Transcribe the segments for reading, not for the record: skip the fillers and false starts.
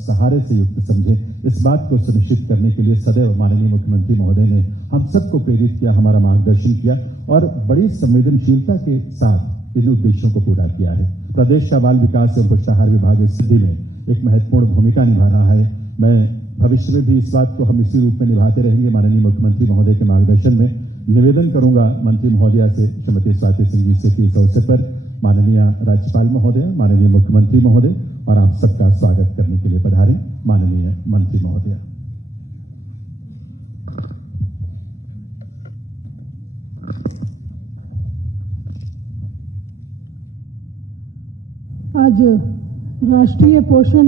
सहारे से युक्त समझे। इस बात को सुनिश्चित करने के लिए सदैव माननीय मुख्यमंत्री महोदय ने हम सबको प्रेरित किया, हमारा मार्गदर्शन किया और बड़ी संवेदनशीलता के साथ इन उद्देश्यों को पूरा किया है। प्रदेश का बाल विकास एवं पुष्टाहार विभाग इस सिद्धि में एक महत्वपूर्ण भूमिका निभा रहा है। मैं भविष्य में भी इस बात को हम इसी रूप में निभाते रहेंगे। माननीय मुख्यमंत्री महोदय के मार्गदर्शन में निवेदन करूंगा मंत्री महोदया से, श्रीमती स्वाति सिंह जी से, इस अवसर पर माननीय राज्यपाल महोदय, माननीय मुख्यमंत्री महोदय और आप सबका स्वागत करने के लिए पधारें। माननीय मंत्री महोदया। आज राष्ट्रीय पोषण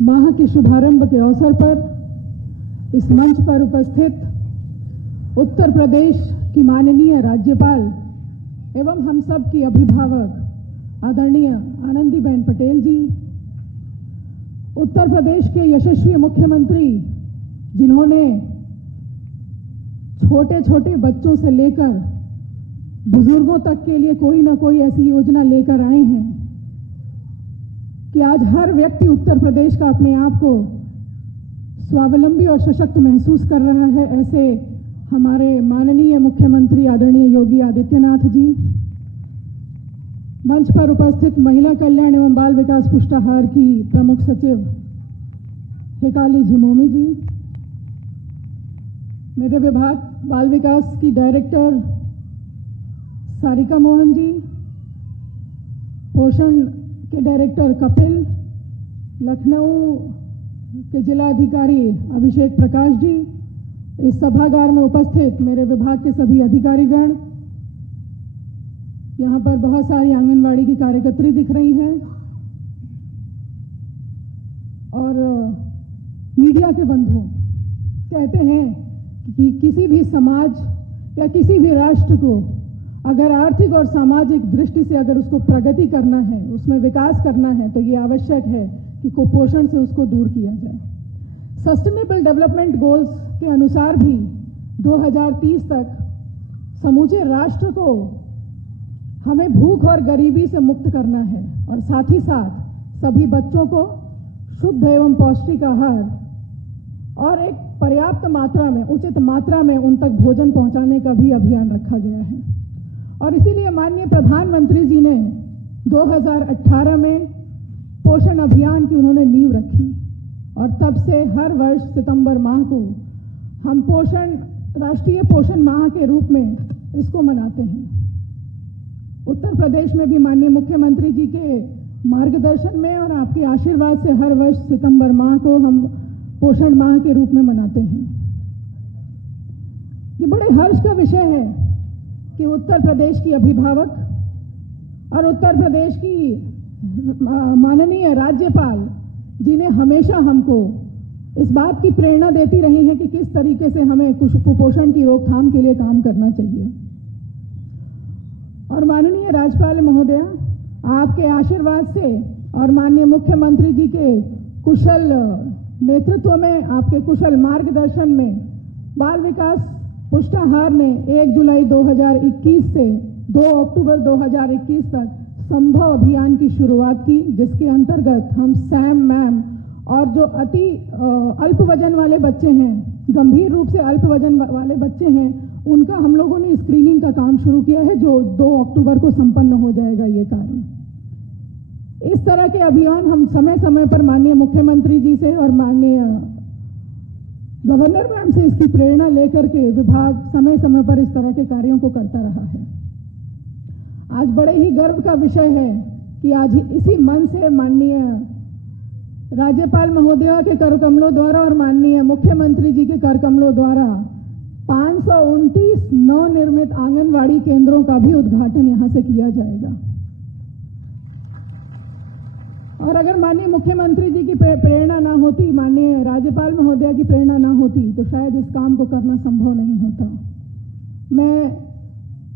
माह के शुभारंभ के अवसर पर इस मंच पर उपस्थित उत्तर प्रदेश की माननीय राज्यपाल एवं हम सब की अभिभावक आदरणीय आनंदीबेन पटेल जी, उत्तर प्रदेश के यशस्वी मुख्यमंत्री जिन्होंने छोटे छोटे बच्चों से लेकर बुजुर्गों तक के लिए कोई ना कोई ऐसी योजना लेकर आए हैं कि आज हर व्यक्ति उत्तर प्रदेश का अपने आप को स्वावलंबी और सशक्त महसूस कर रहा है। ऐसे हमारे माननीय मुख्यमंत्री आदरणीय योगी आदित्यनाथ जी, मंच पर उपस्थित महिला कल्याण एवं बाल विकास पुष्टाहार की प्रमुख सचिव हेकाली झिमोमी जी, मेरे विभाग बाल विकास की डायरेक्टर सारिका मोहन जी, पोषण के डायरेक्टर कपिल, लखनऊ के जिला अधिकारी अभिषेक प्रकाश जी, इस सभागार में उपस्थित मेरे विभाग के सभी अधिकारीगण, यहाँ पर बहुत सारी आंगनवाड़ी की कार्यकर्त्री दिख रही हैं और मीडिया के बंधु। कहते हैं कि किसी भी समाज या किसी भी राष्ट्र को अगर आर्थिक और सामाजिक दृष्टि से अगर उसको प्रगति करना है, उसमें विकास करना है, तो ये आवश्यक है कि कुपोषण से उसको दूर किया जाए। सस्टेनेबल डेवलपमेंट गोल्स के अनुसार भी 2030 तक समूचे राष्ट्र को हमें भूख और गरीबी से मुक्त करना है और साथ ही साथ सभी बच्चों को शुद्ध एवं पौष्टिक आहार और एक पर्याप्त मात्रा में, उचित मात्रा में उन तक भोजन पहुंचाने का भी अभियान रखा गया है। और इसीलिए माननीय प्रधानमंत्री जी ने 2018 में पोषण अभियान की उन्होंने नींव रखी और तब से हर वर्ष सितंबर माह को हम राष्ट्रीय पोषण माह के रूप में इसको मनाते हैं। उत्तर प्रदेश में भी माननीय मुख्यमंत्री जी के मार्गदर्शन में और आपके आशीर्वाद से हर वर्ष सितंबर माह को हम पोषण माह के रूप में मनाते हैं। ये बड़े हर्ष का विषय है कि उत्तर प्रदेश की अभिभावक और उत्तर प्रदेश की माननीय राज्यपाल जी ने हमेशा हमको इस बात की प्रेरणा देती रही है कि किस तरीके से हमें कुपोषण की रोकथाम के लिए काम करना चाहिए। और माननीय राज्यपाल महोदया, आपके आशीर्वाद से और माननीय मुख्यमंत्री जी के कुशल नेतृत्व में, आपके कुशल मार्गदर्शन में बाल विकास पुष्टाहार ने 1 जुलाई 2021 से 2 अक्टूबर 2021 तक संभव अभियान की शुरुआत की, जिसके अंतर्गत हम सैम मैम और जो अति अल्प वजन वाले बच्चे हैं, गंभीर रूप से अल्प वजन वाले बच्चे हैं, उनका हम लोगों ने स्क्रीनिंग का काम शुरू किया है, जो 2 अक्टूबर को संपन्न हो जाएगा ये कार्य। इस तरह के अभियान हम समय समय पर माननीय मुख्यमंत्री जी से और माननीय गवर्नर मैम से इसकी प्रेरणा लेकर के विभाग समय समय पर इस तरह के कार्यों को करता रहा है। आज बड़े ही गर्व का विषय है कि आज इसी मन से माननीय राज्यपाल महोदया के करकमलों द्वारा और माननीय मुख्यमंत्री जी के करकमलों द्वारा 529 नवनिर्मित आंगनवाड़ी केंद्रों का भी उद्घाटन यहां से किया जाएगा। और अगर माननीय मुख्यमंत्री जी की प्रेरणा ना होती, माननीय राज्यपाल महोदया की प्रेरणा ना होती, तो शायद इस काम को करना संभव नहीं होता। मैं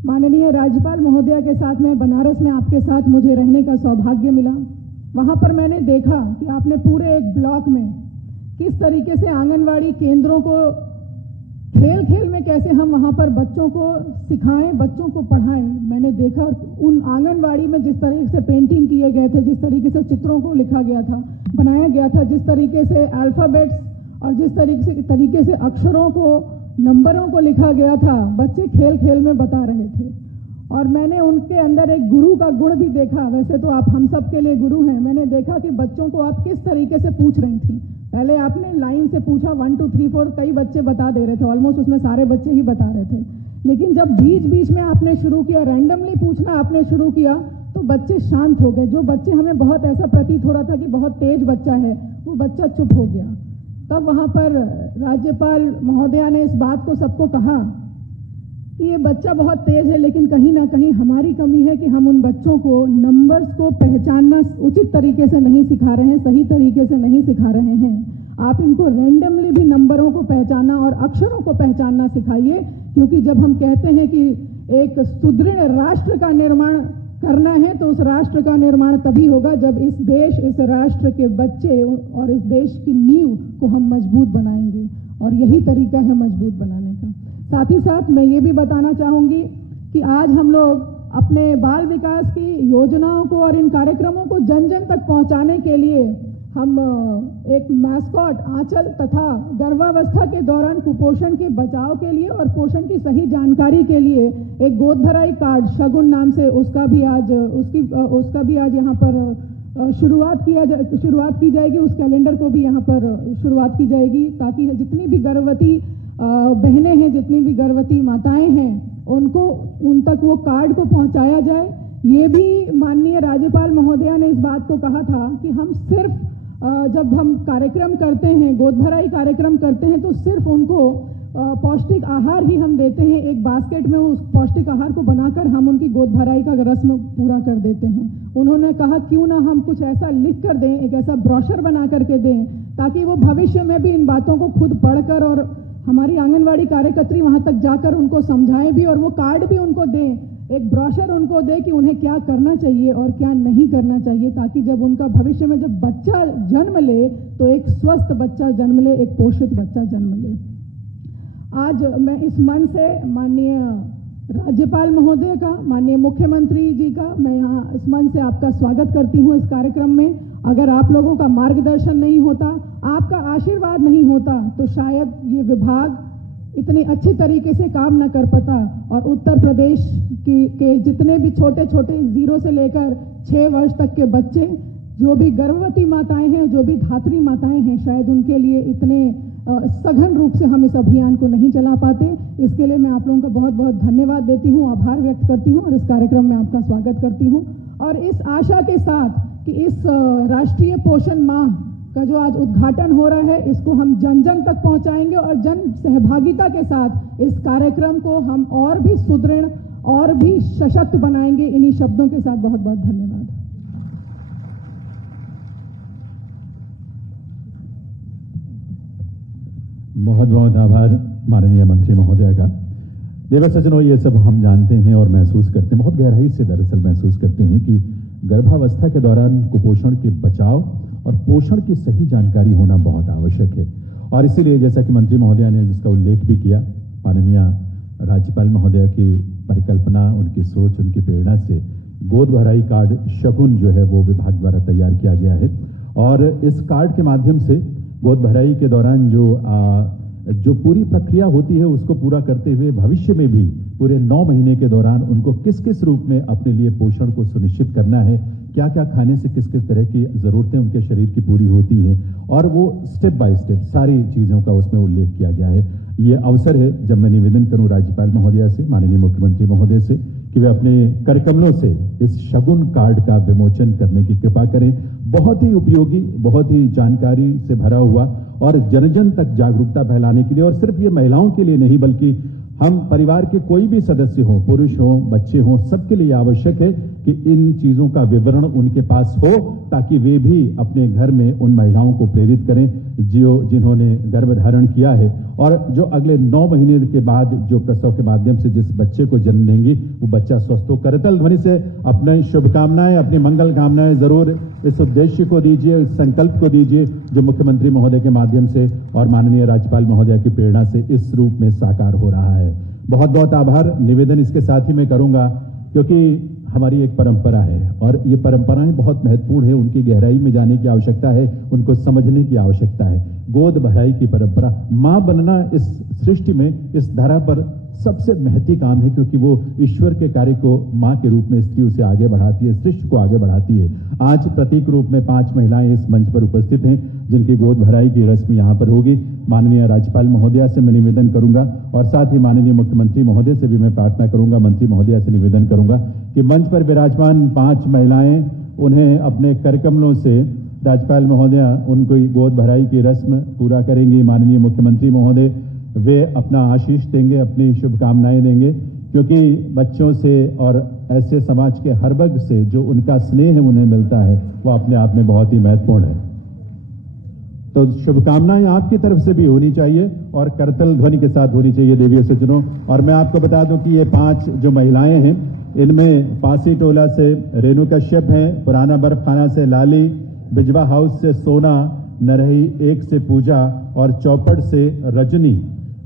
माननीय राज्यपाल महोदया के साथ में बनारस में आपके साथ मुझे रहने का सौभाग्य मिला। वहां पर मैंने देखा कि आपने पूरे एक ब्लॉक में किस तरीके से आंगनवाड़ी केंद्रों को खेल खेल में कैसे हम वहाँ पर बच्चों को सिखाएं, बच्चों को पढ़ाएं। मैंने देखा उन आंगनवाड़ी में जिस तरीके से पेंटिंग किए गए थे, जिस तरीके से चित्रों को लिखा गया था, बनाया गया था, जिस तरीके से अल्फ़ाबेट्स और जिस तरीके से अक्षरों को, नंबरों को लिखा गया था, बच्चे खेल खेल में बता रहे थे। और मैंने उनके अंदर एक गुरु का गुण भी देखा। वैसे तो आप हम सब के लिए गुरु हैं। मैंने देखा कि बच्चों को आप किस तरीके से पूछ रही थी। पहले आपने लाइन से पूछा 1 2 3 4, कई बच्चे बता दे रहे थे, ऑलमोस्ट उसमें सारे बच्चे ही बता रहे थे। लेकिन जब बीच बीच में आपने शुरू किया, रैंडमली पूछना आपने शुरू किया, तो बच्चे शांत हो गए। जो बच्चे हमें बहुत ऐसा प्रतीत हो रहा था कि बहुत तेज बच्चा है, वो बच्चा चुप हो गया। तब वहाँ पर राज्यपाल महोदया ने इस बात को सबको कहा कि ये बच्चा बहुत तेज है, लेकिन कहीं ना कहीं हमारी कमी है कि हम उन बच्चों को नंबर्स को पहचानना उचित तरीके से नहीं सिखा रहे हैं, सही तरीके से नहीं सिखा रहे हैं। आप इनको रैंडमली भी नंबरों को पहचानना और अक्षरों को पहचानना सिखाइए, क्योंकि जब हम कहते हैं कि एक सुदृढ़ राष्ट्र का निर्माण करना है, तो उस राष्ट्र का निर्माण तभी होगा जब इस देश, इस राष्ट्र के बच्चे और इस देश की नींव को हम मजबूत बनाएंगे, और यही तरीका है मजबूत बनाने का। साथ ही साथ मैं ये भी बताना चाहूँगी कि आज हम लोग अपने बाल विकास की योजनाओं को और इन कार्यक्रमों को जन जन तक पहुँचाने के लिए हम एक मैस्कॉट आंचल तथा गर्भावस्था के दौरान कुपोषण के बचाव के लिए और पोषण की सही जानकारी के लिए एक गोद भराई कार्ड शगुन नाम से उसका भी आज यहाँ पर शुरुआत की जाएगी। उस कैलेंडर को भी यहाँ पर शुरुआत की जाएगी, ताकि जितनी भी गर्भवती बहनें हैं, जितनी भी गर्भवती माताएं हैं, उन तक वो कार्ड को पहुंचाया जाए। ये भी माननीय राज्यपाल महोदया ने इस बात को कहा था कि हम सिर्फ जब हम कार्यक्रम करते हैं, गोद भराई कार्यक्रम करते हैं, तो सिर्फ उनको पौष्टिक आहार ही हम देते हैं। एक बास्केट में उस पौष्टिक आहार को बनाकर हम उनकी गोद भराई का रस्म पूरा कर देते हैं। उन्होंने कहा क्यों ना हम कुछ ऐसा लिख कर दें, एक ऐसा ब्रोशर बना करके दें, ताकि वो भविष्य में भी इन बातों को खुद पढ़कर और हमारी आंगनवाड़ी कार्यकर्त्री वहां तक जाकर उनको समझाएं भी, और वो कार्ड भी उनको दें, एक ब्रोशर उनको दें कि उन्हें क्या करना चाहिए और क्या नहीं करना चाहिए, ताकि जब उनका भविष्य में जब बच्चा जन्म ले तो एक स्वस्थ बच्चा जन्म ले, एक पोषित बच्चा जन्म ले। आज मैं इस मन से माननीय राज्यपाल महोदय का, माननीय मुख्यमंत्री जी का, मैं यहाँ इस मन से आपका स्वागत करती हूँ इस कार्यक्रम में। अगर आप लोगों का मार्गदर्शन नहीं होता, आपका आशीर्वाद नहीं होता, तो शायद ये विभाग इतनी अच्छी तरीके से काम न कर पाता, और उत्तर प्रदेश के जितने भी छोटे छोटे 0 से लेकर 6 वर्ष तक के बच्चे, जो भी गर्भवती माताएं हैं, जो भी धात्री माताएं हैं, शायद उनके लिए इतने सघन रूप से हम इस अभियान को नहीं चला पाते। इसके लिए मैं आप लोगों का बहुत बहुत धन्यवाद देती हूँ, आभार व्यक्त करती हूँ, और इस कार्यक्रम में आपका स्वागत करती हूँ। और इस आशा के साथ कि इस राष्ट्रीय पोषण माह का जो आज उद्घाटन हो रहा है, इसको हम जन जन तक पहुंचाएंगे, और जन सहभागिता के साथ इस कार्यक्रम को हम और भी सुदृढ़ और भी सशक्त बनाएंगे। इन्हीं शब्दों के साथ बहुत बहुत धन्यवाद। बहुत बहुत आभार माननीय मंत्री महोदय का। देवर सज्जनों, ये सब हम जानते हैं और महसूस करते हैं, बहुत गहराई से दरअसल महसूस करते हैं कि गर्भावस्था के दौरान कुपोषण के बचाव और पोषण की सही जानकारी होना बहुत आवश्यक है। और इसीलिए जैसा कि मंत्री महोदय ने जिसका उल्लेख भी किया, माननीय राज्यपाल महोदय की परिकल्पना, उनकी सोच, उनकी प्रेरणा से गोद भराई कार्ड शगुन जो है वो विभाग द्वारा तैयार किया गया है। और इस कार्ड के माध्यम से गोद भराई के दौरान जो पूरी प्रक्रिया होती है उसको पूरा करते हुए भविष्य में भी पूरे 9 महीने के दौरान उनको किस किस रूप में अपने लिए पोषण को सुनिश्चित करना है, क्या क्या खाने से किस किस तरह की जरूरतें उनके शरीर की पूरी होती हैं, और वो स्टेप बाय स्टेप सारी चीजों का उसमें उल्लेख किया गया है। ये अवसर है जब मैं निवेदन करूं राज्यपाल महोदया से, माननीय मुख्यमंत्री महोदय से, कि वे अपने करकमलों से इस शगुन कार्ड का विमोचन करने की कृपा करें। बहुत ही उपयोगी, बहुत ही जानकारी से भरा हुआ और जन जन तक जागरूकता फैलाने के लिए, और सिर्फ ये महिलाओं के लिए नहीं बल्कि हम परिवार के कोई भी सदस्य हों, पुरुष हों, बच्चे हों, सबके लिए आवश्यक है कि इन चीजों का विवरण उनके पास हो, ताकि वे भी अपने घर में उन महिलाओं को प्रेरित करें जिन्होंने गर्भ धारण किया है और जो अगले 9 महीने के बाद जो प्रसव के माध्यम से जिस बच्चे को जन्म देंगी वो बच्चा स्वस्थ हो। करतल ध्वनि से अपनी शुभकामनाएं, अपनी मंगल कामनाएं जरूर इस उद्देश्य को दीजिए, इस संकल्प को दीजिए जो मुख्यमंत्री महोदय के माध्यम से और माननीय राज्यपाल महोदय की प्रेरणा से इस रूप में साकार हो रहा है। बहुत बहुत आभार। निवेदन इसके साथ ही मैं करूंगा, क्योंकि हमारी एक परंपरा है और ये परंपराएं बहुत महत्वपूर्ण है, उनकी गहराई में जाने की आवश्यकता है, उनको समझने की आवश्यकता है। गोद भराई की परंपरा, मां बनना इस सृष्टि में, इस धरा पर सबसे महती काम है, क्योंकि वो ईश्वर के कार्य को मां के रूप में स्त्री उसे आगे बढ़ाती है, सृष्टि को आगे बढ़ाती है। आज प्रतीक रूप में 5 महिलाएं इस मंच पर उपस्थित हैं जिनकी गोद भराई की रस्म यहां पर होगी। माननीय राज्यपाल महोदया से मैं निवेदन करूंगा और साथ ही माननीय मुख्यमंत्री महोदय से भी मैं प्रार्थना करूंगा, मंत्री महोदया से निवेदन करूंगा कि मंच पर विराजमान 5 महिलाएं, उन्हें अपने करकमलों से राज्यपाल महोदया उनको गोद भराई की रस्म पूरा करेंगी। माननीय मुख्यमंत्री महोदय वे अपना आशीष देंगे, अपनी शुभकामनाएं देंगे, क्योंकि बच्चों से और ऐसे समाज के हर वर्ग से जो उनका स्नेह उन्हें मिलता है वो अपने आप में बहुत ही महत्वपूर्ण है। तो शुभकामनाएं आपकी तरफ से भी होनी चाहिए और करतल ध्वनि के साथ होनी चाहिए देवी सज्जनों। और मैं आपको बता दूं कि ये 5 जो महिलाएं हैं, इनमें पासी टोला से रेणु कश्यप हैं, पुराना बर्फ खाना से लाली, बिजवा हाउस से सोना, नरही 1 से पूजा और चौपड़ से रजनी।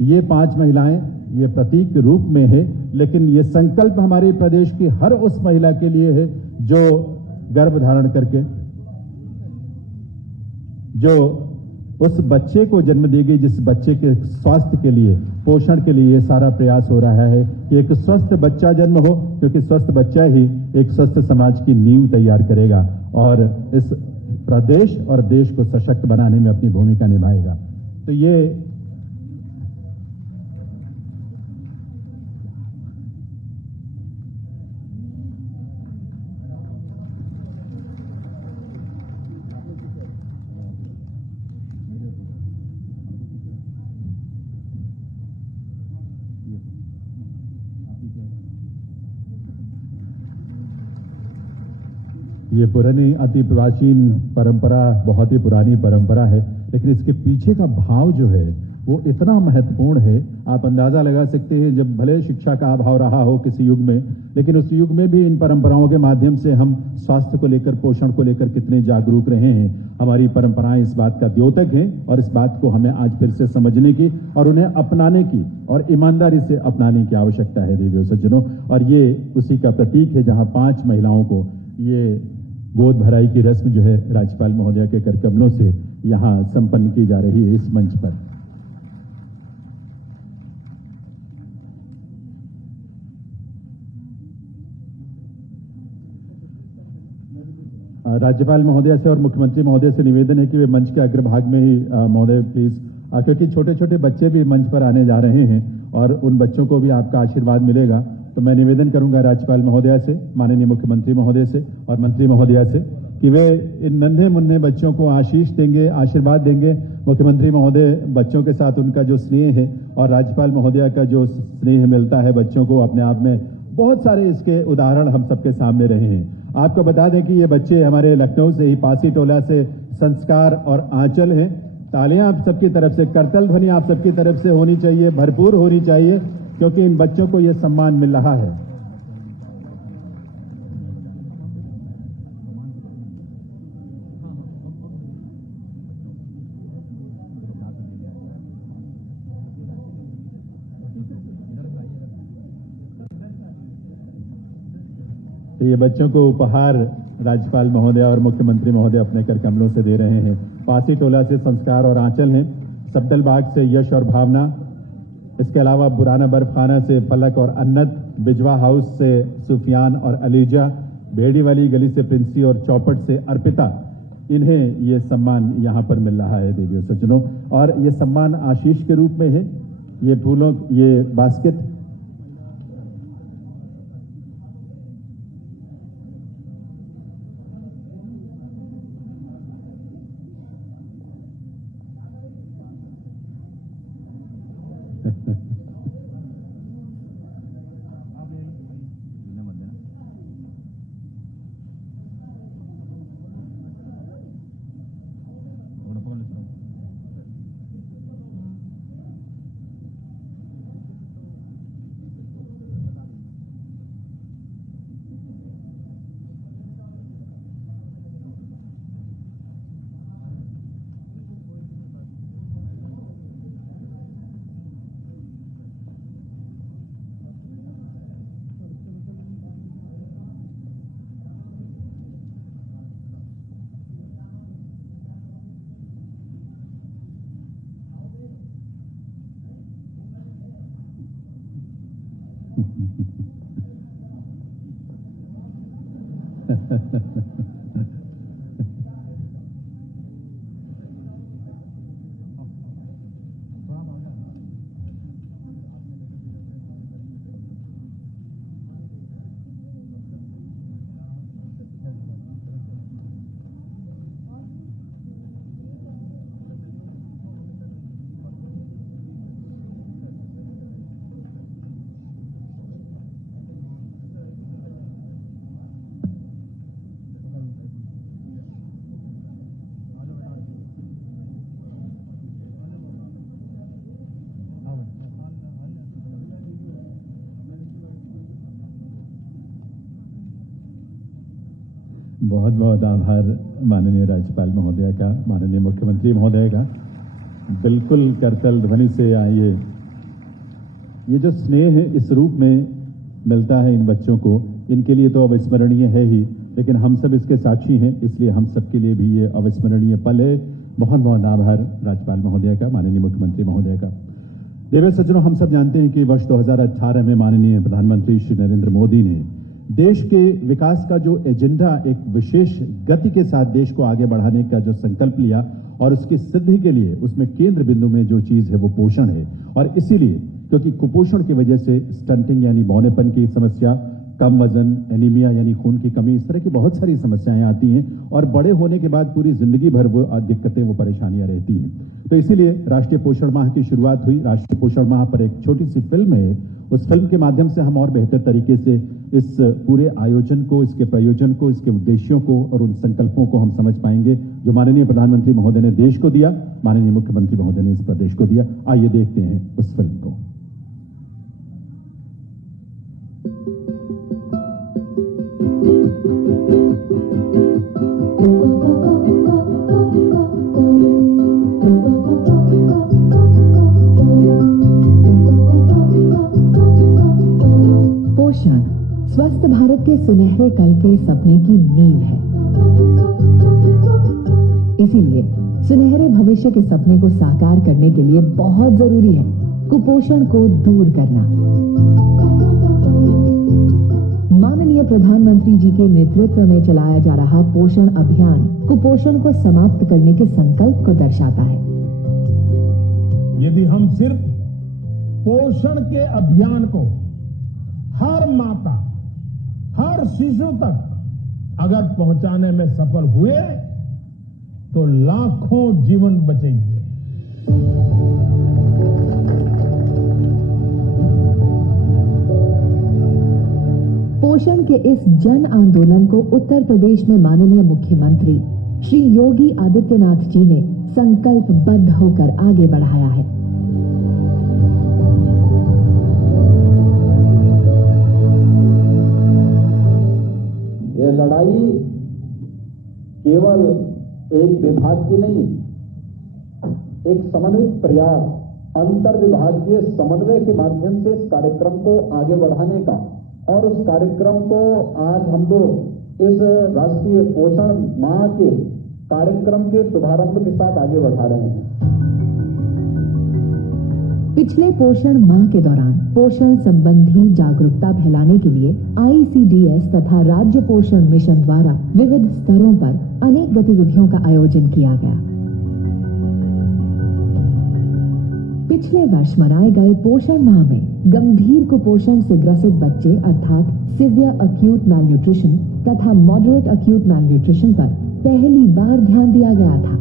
ये 5 महिलाएं ये प्रतीक रूप में है, लेकिन ये संकल्प हमारे प्रदेश की हर उस महिला के लिए है जो गर्भ धारण करके जो उस बच्चे को जन्म देगी, जिस बच्चे के स्वास्थ्य के लिए, पोषण के लिए ये सारा प्रयास हो रहा है कि एक स्वस्थ बच्चा जन्म हो, क्योंकि स्वस्थ बच्चा ही एक स्वस्थ समाज की नींव तैयार करेगा और इस प्रदेश और देश को सशक्त बनाने में अपनी भूमिका निभाएगा। तो ये ये पुरानी अति प्राचीन परंपरा, बहुत ही पुरानी परंपरा है, लेकिन इसके पीछे का भाव जो है वो इतना महत्वपूर्ण है। आप अंदाजा लगा सकते हैं, जब भले शिक्षा का अभाव रहा हो किसी युग में, लेकिन उस युग में भी इन परंपराओं के माध्यम से हम स्वास्थ्य को लेकर, पोषण को लेकर कितने जागरूक रहे हैं। हमारी परंपराएं इस बात का द्योतक हैं और इस बात को हमें आज फिर से समझने की और उन्हें अपनाने की और ईमानदारी से अपनाने की आवश्यकता है देवियों सज्जनों। और ये उसी का प्रतीक है जहां 5 महिलाओं को ये गोद भराई की रस्म जो है राज्यपाल महोदया के करकमलों से यहां संपन्न की जा रही है इस मंच पर। राज्यपाल महोदया से और मुख्यमंत्री महोदय से निवेदन है कि वे मंच के अग्रभाग में ही महोदय प्लीज, क्योंकि छोटे छोटे बच्चे भी मंच पर आने जा रहे हैं और उन बच्चों को भी आपका आशीर्वाद मिलेगा। तो मैं निवेदन करूंगा राज्यपाल महोदया से, माननीय मुख्यमंत्री महोदय से और मंत्री महोदया से कि वे इन नन्हे मुन्ने बच्चों को आशीष देंगे, आशीर्वाद देंगे। मुख्यमंत्री महोदय बच्चों के साथ उनका जो स्नेह है और राज्यपाल महोदया का जो स्नेह मिलता है बच्चों को, अपने आप में बहुत सारे इसके उदाहरण हम सबके सामने रहे हैं। आपको बता दें कि ये बच्चे हमारे लखनऊ से ही, पासी टोला से संस्कार और आंचल हैं। तालियां आप सबकी तरफ से, करतल ध्वनि आप सबकी तरफ से होनी चाहिए, भरपूर होनी चाहिए, क्योंकि इन बच्चों को यह सम्मान मिल रहा है। तो ये बच्चों को उपहार राज्यपाल महोदया और मुख्यमंत्री महोदय अपने करकमलों से दे रहे हैं। पासी टोला से संस्कार और आंचल हैं, सब्दल बाग से यश और भावना, इसके अलावा पुराना बर्फखाना से फलक और अन्नत, बिजवा हाउस से सुफियान और अलीजा, भेड़ी वाली गली से प्रिंसी और चौपट से अर्पिता। इन्हें ये सम्मान यहाँ पर मिल रहा है देवियों सज्जनों, और ये सम्मान आशीष के रूप में है। ये फूलों, ये बास्केट बहुत बहुत आभार माननीय राज्यपाल महोदय का, माननीय मुख्यमंत्री महोदय का। बिल्कुल करतल ध्वनि से आइए। ये जो स्नेह इस रूप में मिलता है इन बच्चों को, इनके लिए तो अविस्मरणीय है ही, लेकिन हम सब इसके साक्षी हैं, इसलिए हम सबके लिए भी ये अविस्मरणीय पल है। बहुत बहुत आभार राज्यपाल महोदय का, माननीय मुख्यमंत्री महोदय का। देवे सज्जनों, हम सब जानते हैं कि वर्ष 2018 में माननीय प्रधानमंत्री श्री नरेंद्र मोदी ने देश के विकास का जो एजेंडा, एक विशेष गति के साथ देश को आगे बढ़ाने का जो संकल्प लिया, और उसकी सिद्धि के लिए उसमें केंद्र बिंदु में जो चीज है वो पोषण है। और इसीलिए क्योंकि कुपोषण की वजह से स्टंटिंग यानी बौनेपन की समस्या, कम वजन, एनीमिया यानी खून की कमी, इस तरह की बहुत सारी समस्याएं आती हैं और बड़े होने के बाद पूरी जिंदगी भर वो दिक्कतें, वो परेशानियां रहती हैं। तो इसीलिए राष्ट्रीय पोषण माह की शुरुआत हुई। राष्ट्रीय पोषण माह पर एक छोटी सी फिल्म है, उस फिल्म के माध्यम से हम और बेहतर तरीके से इस पूरे आयोजन को, इसके प्रयोजन को, इसके उद्देश्यों को और उन संकल्पों को हम समझ पाएंगे जो माननीय प्रधानमंत्री महोदय ने देश को दिया, माननीय मुख्यमंत्री महोदय ने इस प्रदेश को दिया। आइए देखते हैं उस फिल्म को। पोषण स्वस्थ भारत के सुनहरे कल के सपने की नींव है। इसीलिए सुनहरे भविष्य के सपने को साकार करने के लिए बहुत जरूरी है कुपोषण को दूर करना। माननीय प्रधानमंत्री जी के नेतृत्व में चलाया जा रहा पोषण अभियान कुपोषण को समाप्त करने के संकल्प को दर्शाता है। यदि हम सिर्फ पोषण के अभियान को हर माता, हर शिशु तक अगर पहुंचाने में सफल हुए तो लाखों जीवन बचेंगे। पोषण के इस जन आंदोलन को उत्तर प्रदेश में माननीय मुख्यमंत्री श्री योगी आदित्यनाथ जी ने संकल्पबद्ध होकर आगे बढ़ाया है। ये लड़ाई केवल एक विभाग की नहीं, एक समन्वित प्रयास, अंतर विभागीय समन्वय के माध्यम से इस कार्यक्रम को आगे बढ़ाने का, और उस कार्यक्रम को आज हम लोग इस राष्ट्रीय पोषण माह के कार्यक्रम के शुभारंभ के साथ आगे बढ़ा रहे हैं। पिछले पोषण माह के दौरान पोषण संबंधी जागरूकता फैलाने के लिए ICDS तथा राज्य पोषण मिशन द्वारा विविध स्तरों पर अनेक गतिविधियों का आयोजन किया गया। पिछले वर्ष मनाए गए पोषण माह में गंभीर कुपोषण से ग्रसित बच्चे अर्थात सिवियर अक्यूट मैलन्यूट्रिशन तथा मॉडरेट अक्यूट मैलन्यूट्रिशन पर पहली बार ध्यान दिया गया था।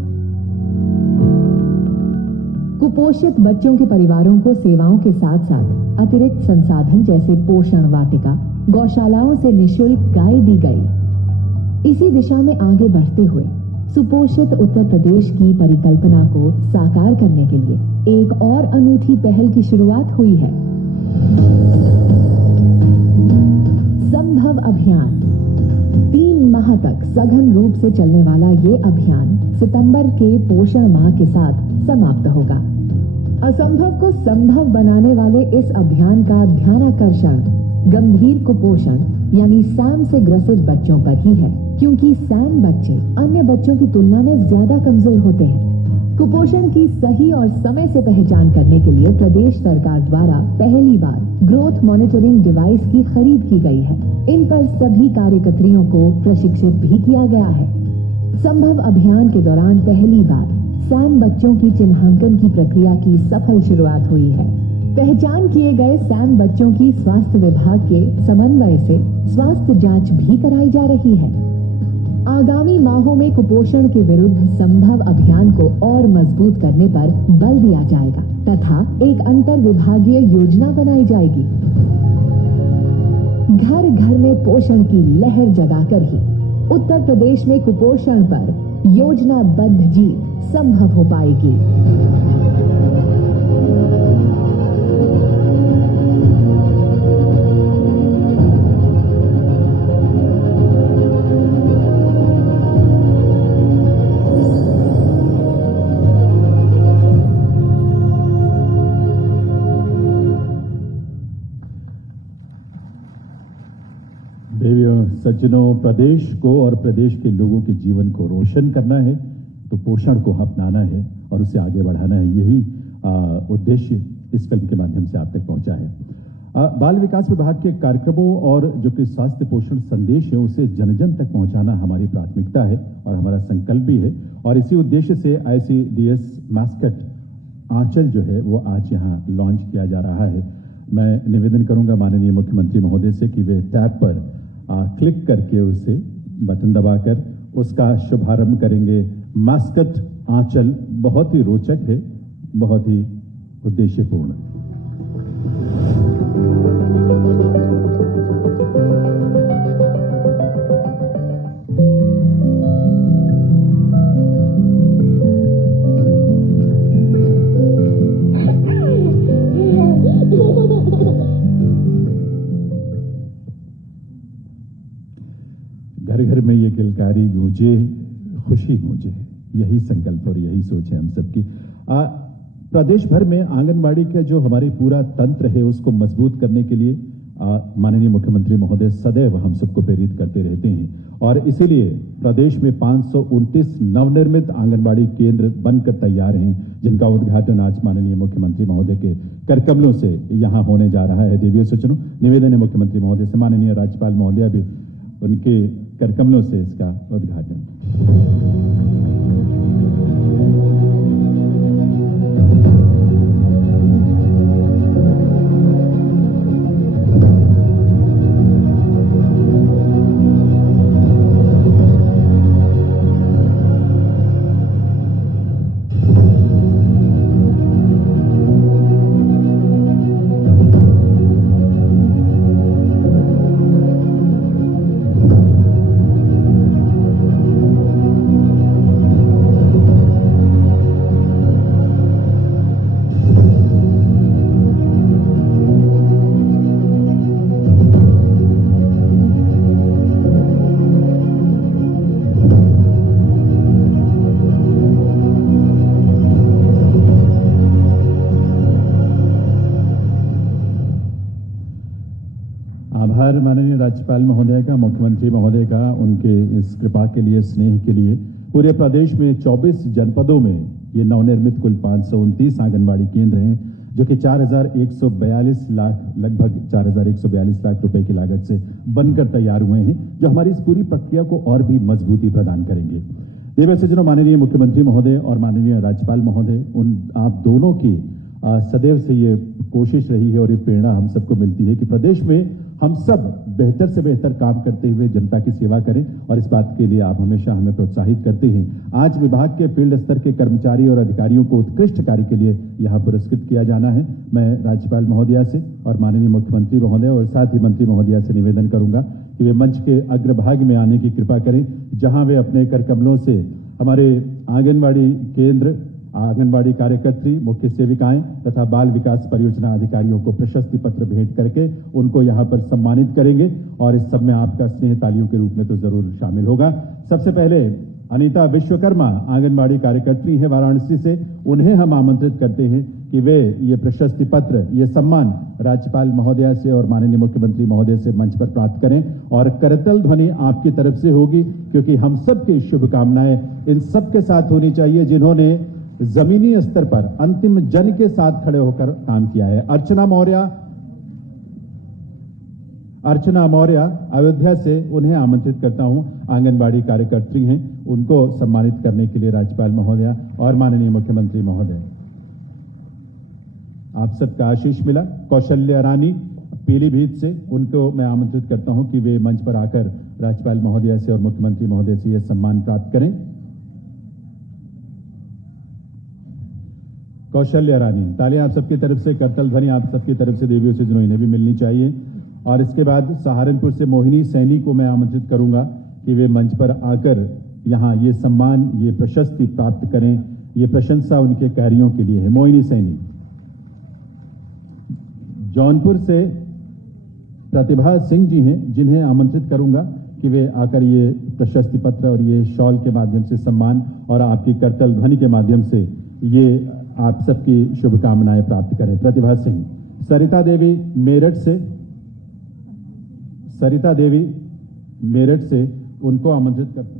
कुपोषित बच्चों के परिवारों को सेवाओं के साथ साथ अतिरिक्त संसाधन जैसे पोषण वाटिका, गौशालाओं से निःशुल्क गाय दी गई। इसी दिशा में आगे बढ़ते हुए सुपोषित उत्तर प्रदेश की परिकल्पना को साकार करने के लिए एक और अनूठी पहल की शुरुआत हुई है। संभव अभियान 3 माह तक सघन रूप से चलने वाला ये अभियान सितंबर के पोषण माह के साथ समाप्त होगा। असंभव को संभव बनाने वाले इस अभियान का ध्यानाकर्षण गंभीर कुपोषण यानी सैम से ग्रसित बच्चों पर ही है, क्योंकि सैम बच्चे अन्य बच्चों की तुलना में ज्यादा कमजोर होते हैं। कुपोषण की सही और समय से पहचान करने के लिए प्रदेश सरकार द्वारा पहली बार ग्रोथ मॉनिटरिंग डिवाइस की खरीद की गई है। इन पर सभी कार्यकर्त्रियों को प्रशिक्षित भी किया गया है। संभव अभियान के दौरान पहली बार सैम बच्चों की चिन्हांकन की प्रक्रिया की सफल शुरुआत हुई है। पहचान किए गए सैम बच्चों की स्वास्थ्य विभाग के समन्वय से स्वास्थ्य जांच भी कराई जा रही है। आगामी माहों में कुपोषण के विरुद्ध संभव अभियान को और मजबूत करने पर बल दिया जाएगा तथा एक अंतर विभागीय योजना बनाई जाएगी। घर घर में पोषण की लहर जगाकर ही उत्तर प्रदेश में कुपोषण पर योजनाबद्ध जीत संभव हो पाएगी। देवियों सज्जनों, प्रदेश को और प्रदेश के लोगों के जीवन को रोशन करना है तो पोषण को अपनाना है और उसे आगे बढ़ाना है। यही उद्देश्य इस फिल्म के माध्यम से आप तक पहुंचा है। बाल विकास विभाग के कार्यक्रमों और जो कि स्वास्थ्य पोषण संदेश है उसे जन जन तक पहुंचाना हमारी प्राथमिकता है और हमारा संकल्प भी है। और इसी उद्देश्य से ICDS मास्कट आंचल जो है वो आज यहाँ लॉन्च किया जा रहा है। मैं निवेदन करूंगा माननीय मुख्यमंत्री महोदय से कि वे टैब पर क्लिक करके उसे बटन दबाकर उसका शुभारंभ करेंगे। मास्कट आंचल बहुत ही रोचक है, बहुत ही उद्देश्यपूर्ण। घर घर में ये किलकारी गूंजे, खुशी गूंजे, यही संकल्प और यही सोच है हम सबकी। प्रदेश भर में आंगनबाड़ी का जो हमारी पूरा तंत्र है उसको मजबूत करने के लिए माननीय मुख्यमंत्री महोदय सदैव हम सबको प्रेरित करते रहते हैं और इसीलिए प्रदेश में 529 नवनिर्मित आंगनबाड़ी केंद्र बनकर तैयार हैं, जिनका उद्घाटन आज माननीय मुख्यमंत्री महोदय के करकमलों से यहां होने जा रहा है। देवियों सज्जनों, निवेदन है मुख्यमंत्री महोदय से, माननीय राज्यपाल महोदय भी उनके करकमलों से इसका उद्घाटन। आभार माननीय राज्यपाल महोदय का, मुख्यमंत्री महोदय का, उनके इस कृपा के लिए, स्नेह के लिए। पूरे प्रदेश में 24 जनपदों में ये नवनिर्मित कुल 529 आंगनबाड़ी केंद्र हैं, जो कि 4,142 लाख, लगभग 4,142 लाख रुपए की लागत से बनकर तैयार हुए हैं, जो हमारी इस पूरी प्रक्रिया को और भी मजबूती प्रदान करेंगे। देवियों सज्जनों, माननीय मुख्यमंत्री महोदय और माननीय राज्यपाल महोदय, आप दोनों की सदैव से ये कोशिश रही है और ये प्रेरणा हम सबको मिलती है कि प्रदेश में हम सब बेहतर से बेहतर काम करते हुए जनता की सेवा करें और इस बात के लिए आप हमेशा हमें प्रोत्साहित करते हैं। आज विभाग के फील्ड स्तर के कर्मचारी और अधिकारियों को उत्कृष्ट कार्य के लिए यहाँ पुरस्कृत किया जाना है। मैं राज्यपाल महोदया से और माननीय मुख्यमंत्री महोदय और साथ ही मंत्री महोदया से निवेदन करूंगा कि वे मंच के अग्रभाग में आने की कृपा करें, जहां वे अपने करकमलों से हमारे आंगनबाड़ी केंद्र, आंगनबाड़ी कार्यकर्त्री, मुख्य सेविकाएं तथा बाल विकास परियोजना अधिकारियों को प्रशस्ति पत्र भेंट करके उनको यहां पर सम्मानित करेंगे और इस सब में आपका स्नेह तालियों के रूप में तो जरूर शामिल होगा। सबसे पहले अनीता विश्वकर्मा आंगनबाड़ी कार्यकर्त्री हैं वाराणसी से, उन्हें हम आमंत्रित करते हैं कि वे ये प्रशस्ति पत्र, ये सम्मान राज्यपाल महोदया से और माननीय मुख्यमंत्री महोदय से मंच पर प्राप्त करें और करतल ध्वनि आपकी तरफ से होगी, क्योंकि हम सबकी शुभकामनाएं इन सबके साथ होनी चाहिए जिन्होंने जमीनी स्तर पर अंतिम जन के साथ खड़े होकर काम किया है। अर्चना मौर्य अयोध्या से उन्हें आमंत्रित करता हूं। आंगनबाड़ी कार्यकर्त्री हैं, उनको सम्मानित करने के लिए राज्यपाल महोदया और माननीय मुख्यमंत्री महोदय, आप सबका आशीष मिला। कौशल्या रानी पीलीभीत से, उनको मैं आमंत्रित करता हूं कि वे मंच पर आकर राज्यपाल महोदया से और मुख्यमंत्री महोदय से यह सम्मान प्राप्त करें। कौशल्या रानी, तालियां आप सबकी तरफ से, करतल ध्वनि आप सबकी तरफ से देवियों से जिन्होंने भी मिलनी चाहिए। और इसके बाद सहारनपुर से मोहिनी सैनी को मैं आमंत्रित करूंगा कि वे मंच पर आकर यहां ये सम्मान, ये प्रशस्ति प्राप्त करें। ये प्रशंसा उनके कार्यों के लिए है। मोहिनी सैनी। जौनपुर से प्रतिभा सिंह जी हैं, जिन्हें आमंत्रित करूंगा कि वे आकर ये प्रशस्ति पत्र और ये शॉल के माध्यम से सम्मान और आपकी करतल ध्वनि के माध्यम से ये आप सबकी शुभकामनाएं प्राप्त करें। प्रतिभा सिंह। सरिता देवी मेरठ से उनको आमंत्रित करते हैं।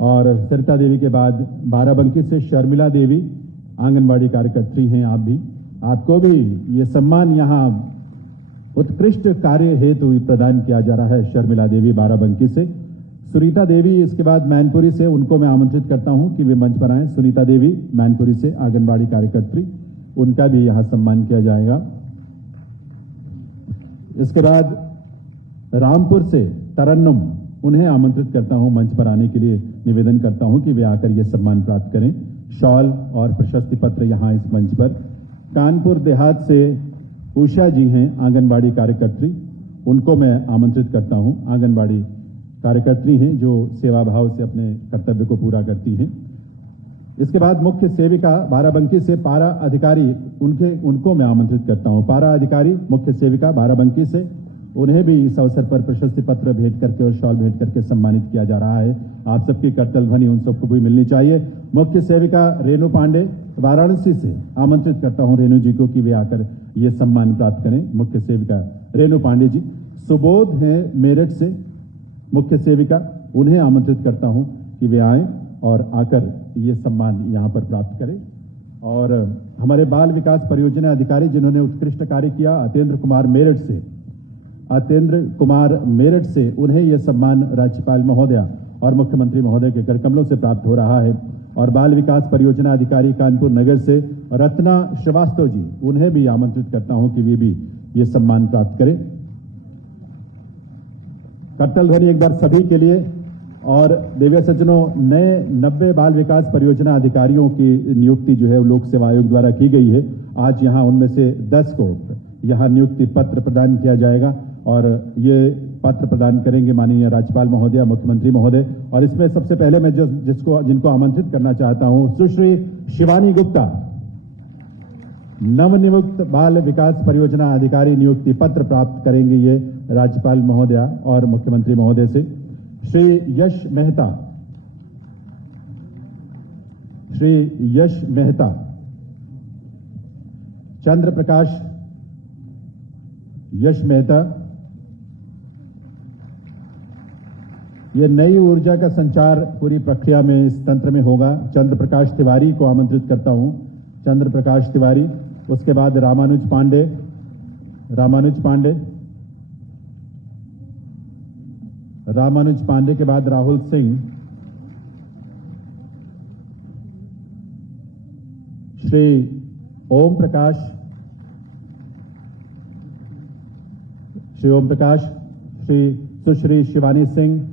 और सरिता देवी के बाद बाराबंकी से शर्मिला देवी, आंगनबाड़ी कार्यकर्त्री हैं आप भी, आपको भी ये सम्मान यहां उत्कृष्ट कार्य हेतु प्रदान किया जा रहा है। शर्मिला देवी बाराबंकी से। सुनीता देवी इसके बाद मैनपुरी से, उनको मैं आमंत्रित करता हूं कि वे मंच पर आएं। सुनीता देवी मैनपुरी से, आंगनबाड़ी कार्यकर्त्री, उनका भी यहां सम्मान किया जाएगा। इसके बाद रामपुर से तरन्नुम, उन्हें आमंत्रित करता हूं मंच पर आने के लिए। निवेदन करता हूं कि वे आकर यह सम्मान प्राप्त करें। शॉल और प्रशस्ति पत्र यहां इस मंच पर। कानपुर देहात से उषा जी हैं, आंगनबाड़ी कार्यकर्त्री, उनको मैं आमंत्रित करता हूं। आंगनबाड़ी कार्यकर्त्री हैं जो सेवा भाव से अपने कर्तव्य को पूरा करती हैं। इसके बाद मुख्य सेविका बाराबंकी से पारा अधिकारी, उनको मैं आमंत्रित करता हूं। पारा अधिकारी मुख्य सेविका बाराबंकी से, उन्हें भी इस अवसर पर प्रशस्ति पत्र भेंट करके और शॉल भेंट करके सम्मानित किया जा रहा है। आप सबकी करतल ध्वनि उन सबको भी मिलनी चाहिए। मुख्य सेविका रेणु पांडे वाराणसी से, आमंत्रित करता हूं रेणु जी को कि वे आकर ये सम्मान प्राप्त करें। मुख्य सेविका रेणु पांडे जी। सुबोध हैं मेरठ से, मुख्य सेविका, उन्हें आमंत्रित करता हूं कि वे आएं और आकर ये सम्मान यहां पर प्राप्त करें। और हमारे बाल विकास परियोजना अधिकारी जिन्होंने उत्कृष्ट कार्य किया, अतेंद्र कुमार मेरठ से, उन्हें यह सम्मान राज्यपाल महोदया और मुख्यमंत्री महोदय के करकमलों से प्राप्त हो रहा है। और बाल विकास परियोजना अधिकारी कानपुर नगर से रत्ना श्रीवास्तव जी, उन्हें भी आमंत्रित करता हूं कि वे भी ये सम्मान प्राप्त करें। करतल ध्वनि एक बार सभी के लिए। और देवी सज्जनों, नए 90 बाल विकास परियोजना अधिकारियों की नियुक्ति जो है लोक सेवा आयोग द्वारा की गई है। आज यहां उनमें से 10 को यहां नियुक्ति पत्र प्रदान किया जाएगा और ये पत्र प्रदान करेंगे माननीय राज्यपाल महोदय, मुख्यमंत्री महोदय। और इसमें सबसे पहले मैं जिनको आमंत्रित करना चाहता हूं, सुश्री शिवानी गुप्ता, नवनियुक्त बाल विकास परियोजना अधिकारी नियुक्ति पत्र प्राप्त करेंगे ये राज्यपाल महोदया और मुख्यमंत्री महोदय से। श्री यश मेहता, चंद्र प्रकाश यश मेहता, ये नई ऊर्जा का संचार पूरी प्रक्रिया में इस तंत्र में होगा। चंद्र प्रकाश तिवारी को आमंत्रित करता हूं। चंद्र प्रकाश तिवारी। उसके बाद रामानुज पांडे के बाद राहुल सिंह, श्री ओम प्रकाश, श्री सुश्री शिवानी सिंह,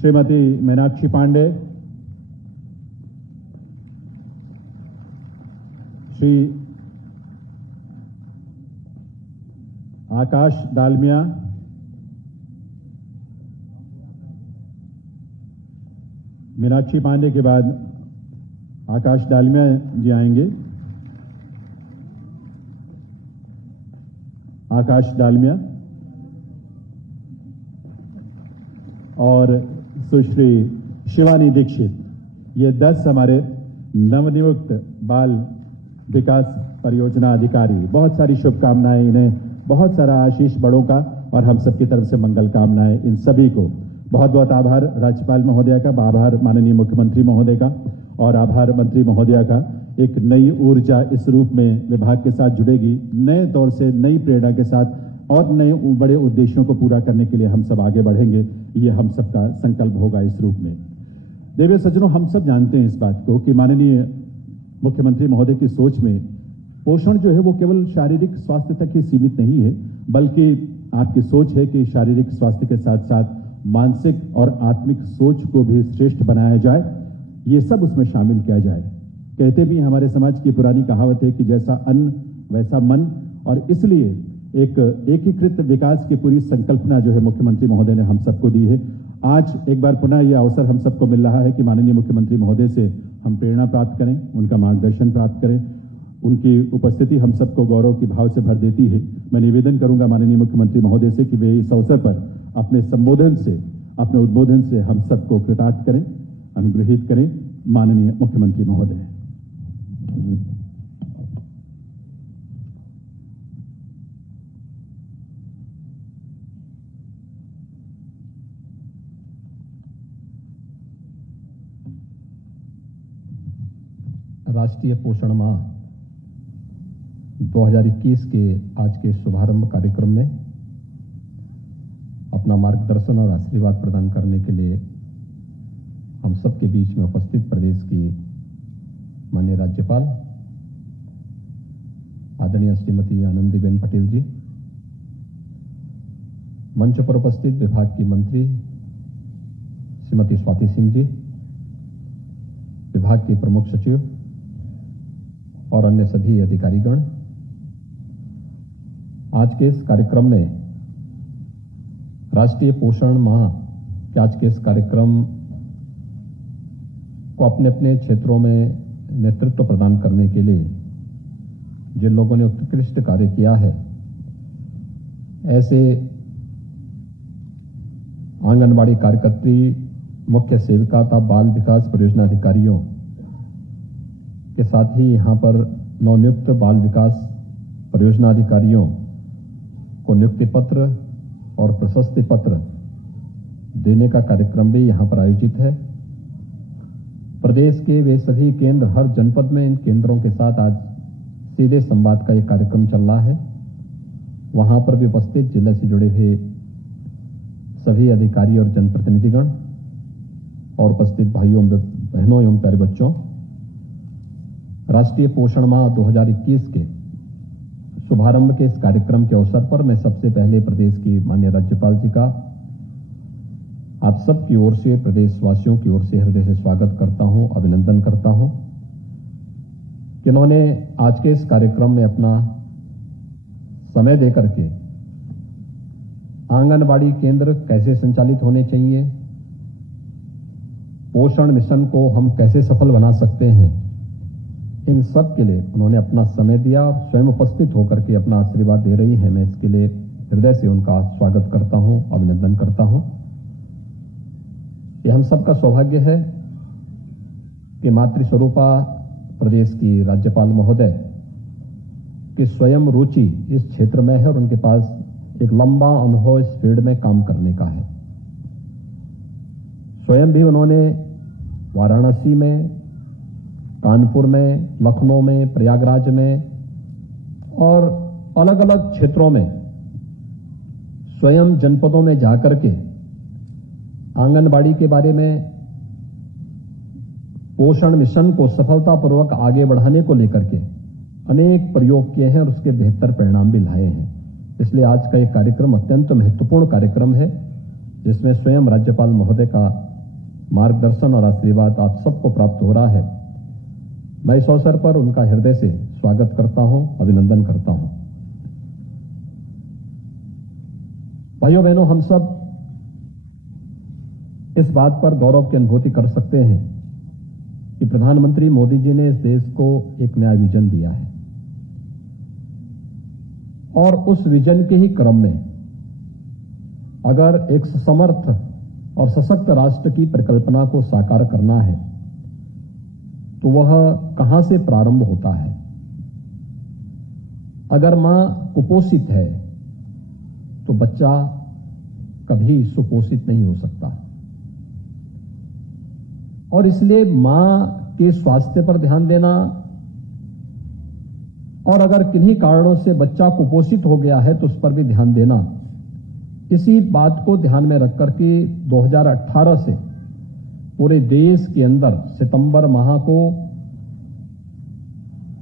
श्रीमती मीनाक्षी पांडे, श्री आकाश डालमिया, मीनाक्षी पांडे के बाद आकाश डालमिया जी आएंगे। आकाश डालमिया और सुश्री शिवानी दीक्षित, ये 10 हमारे नवनियुक्त बाल विकास परियोजना अधिकारी। बहुत सारी शुभकामनाएं इन्हें, बहुत सारा आशीष बड़ों का और हम सबकी तरफ से मंगल कामनाएं इन सभी को। बहुत बहुत आभार राज्यपाल महोदया का, आभार माननीय मुख्यमंत्री महोदय का और आभार मंत्री महोदया का। एक नई ऊर्जा इस रूप में विभाग के साथ जुड़ेगी, नए दौर से नई प्रेरणा के साथ और नए बड़े उद्देश्यों को पूरा करने के लिए हम सब आगे बढ़ेंगे। ये हम सबका संकल्प होगा इस रूप में। देवी सज्जनों, हम सब जानते हैं इस बात को कि माननीय मुख्यमंत्री महोदय की सोच में पोषण जो है वो केवल शारीरिक स्वास्थ्य तक ही सीमित नहीं है, बल्कि आपकी सोच है कि शारीरिक स्वास्थ्य के साथ साथ मानसिक और आत्मिक सोच को भी श्रेष्ठ बनाया जाए, ये सब उसमें शामिल किया जाए। कहते भी हमारे समाज की पुरानी कहावत है कि जैसा अन्न वैसा मन, और इसलिए एक एकीकृत विकास की पूरी संकल्पना जो है मुख्यमंत्री महोदय ने हम सबको दी है। आज एक बार पुनः यह अवसर हम सबको मिल रहा है कि माननीय मुख्यमंत्री महोदय से हम प्रेरणा प्राप्त करें, उनका मार्गदर्शन प्राप्त करें। उनकी उपस्थिति हम सबको गौरव की भाव से भर देती है। मैं निवेदन करूंगा माननीय मुख्यमंत्री महोदय से कि वे इस अवसर पर अपने संबोधन से, अपने उद्बोधन से हम सबको कृतार्थ करें, अनुग्रहित करें। माननीय मुख्यमंत्री महोदय। राष्ट्रीय पोषण माह 2021 के आज के शुभारंभ कार्यक्रम में अपना मार्गदर्शन और आशीर्वाद प्रदान करने के लिए हम सबके बीच में उपस्थित प्रदेश की माननीय राज्यपाल आदरणीय श्रीमती आनंदीबेन पटेल जी, मंच पर उपस्थित विभाग की मंत्री श्रीमती स्वाति सिंह जी, विभाग के प्रमुख सचिव और अन्य सभी अधिकारीगण, आज के इस कार्यक्रम में राष्ट्रीय पोषण माह के आज के इस कार्यक्रम को अपने अपने क्षेत्रों में नेतृत्व प्रदान करने के लिए जिन लोगों ने उत्कृष्ट कार्य किया है, ऐसे आंगनबाड़ी कार्यकर्त्री, मुख्य सेविका तथा बाल विकास परियोजना अधिकारियों के साथ ही यहां पर नवनियुक्त बाल विकास परियोजना अधिकारियों को नियुक्ति पत्र और प्रशस्ति पत्र देने का कार्यक्रम भी यहां पर आयोजित है। प्रदेश के वे सभी केंद्र, हर जनपद में इन केंद्रों के साथ आज सीधे संवाद का एक कार्यक्रम चल रहा है। वहां पर भी उपस्थित जिले से जुड़े हुए सभी अधिकारी और जनप्रतिनिधिगण और उपस्थित भाइयों बहनों एवं प्यारे बच्चों, राष्ट्रीय पोषण माह 2021 के शुभारंभ के इस कार्यक्रम के अवसर पर मैं सबसे पहले प्रदेश की माननीय राज्यपाल जी का आप सबकी ओर से, प्रदेशवासियों की ओर से हृदय से स्वागत करता हूं, अभिनंदन करता हूं कि उन्होंने आज के इस कार्यक्रम में अपना समय देकर के आंगनबाड़ी केंद्र कैसे संचालित होने चाहिए, पोषण मिशन को हम कैसे सफल बना सकते हैं, इन सब के लिए उन्होंने अपना समय दिया और स्वयं उपस्थित होकर के अपना आशीर्वाद दे रही हैं। मैं इसके लिए हृदय से उनका स्वागत करता हूं, अभिनंदन करता हूं। ये हम सबका सौभाग्य है कि मातृस्वरूपा प्रदेश की राज्यपाल महोदय की स्वयं रुचि इस क्षेत्र में है और उनके पास एक लंबा अनुभव इस फील्ड में काम करने का है। स्वयं भी उन्होंने वाराणसी में, कानपुर में, लखनऊ में, प्रयागराज में और अलग अलग क्षेत्रों में स्वयं जनपदों में जाकर के आंगनबाड़ी के बारे में, पोषण मिशन को सफलतापूर्वक आगे बढ़ाने को लेकर के अनेक प्रयोग किए हैं और उसके बेहतर परिणाम भी लाए हैं। इसलिए आज का एक कार्यक्रम अत्यंत महत्वपूर्ण कार्यक्रम है, जिसमें स्वयं राज्यपाल महोदय का मार्गदर्शन और आशीर्वाद आप सबको प्राप्त हो रहा है। मैं इस अवसर पर उनका हृदय से स्वागत करता हूं, अभिनंदन करता हूं। भाइयों बहनों, हम सब इस बात पर गौरव की अनुभूति कर सकते हैं कि प्रधानमंत्री मोदी जी ने इस देश को एक नया विजन दिया है और उस विजन के ही क्रम में अगर एक समर्थ और सशक्त राष्ट्र की परिकल्पना को साकार करना है तो वह कहां से प्रारंभ होता है। अगर मां कुपोषित है तो बच्चा कभी सुपोषित नहीं हो सकता। और इसलिए मां के स्वास्थ्य पर ध्यान देना, और अगर किन्हीं कारणों से बच्चा कुपोषित हो गया है तो उस पर भी ध्यान देना, इसी बात को ध्यान में रख करके 2018 से पूरे देश के अंदर सितंबर माह को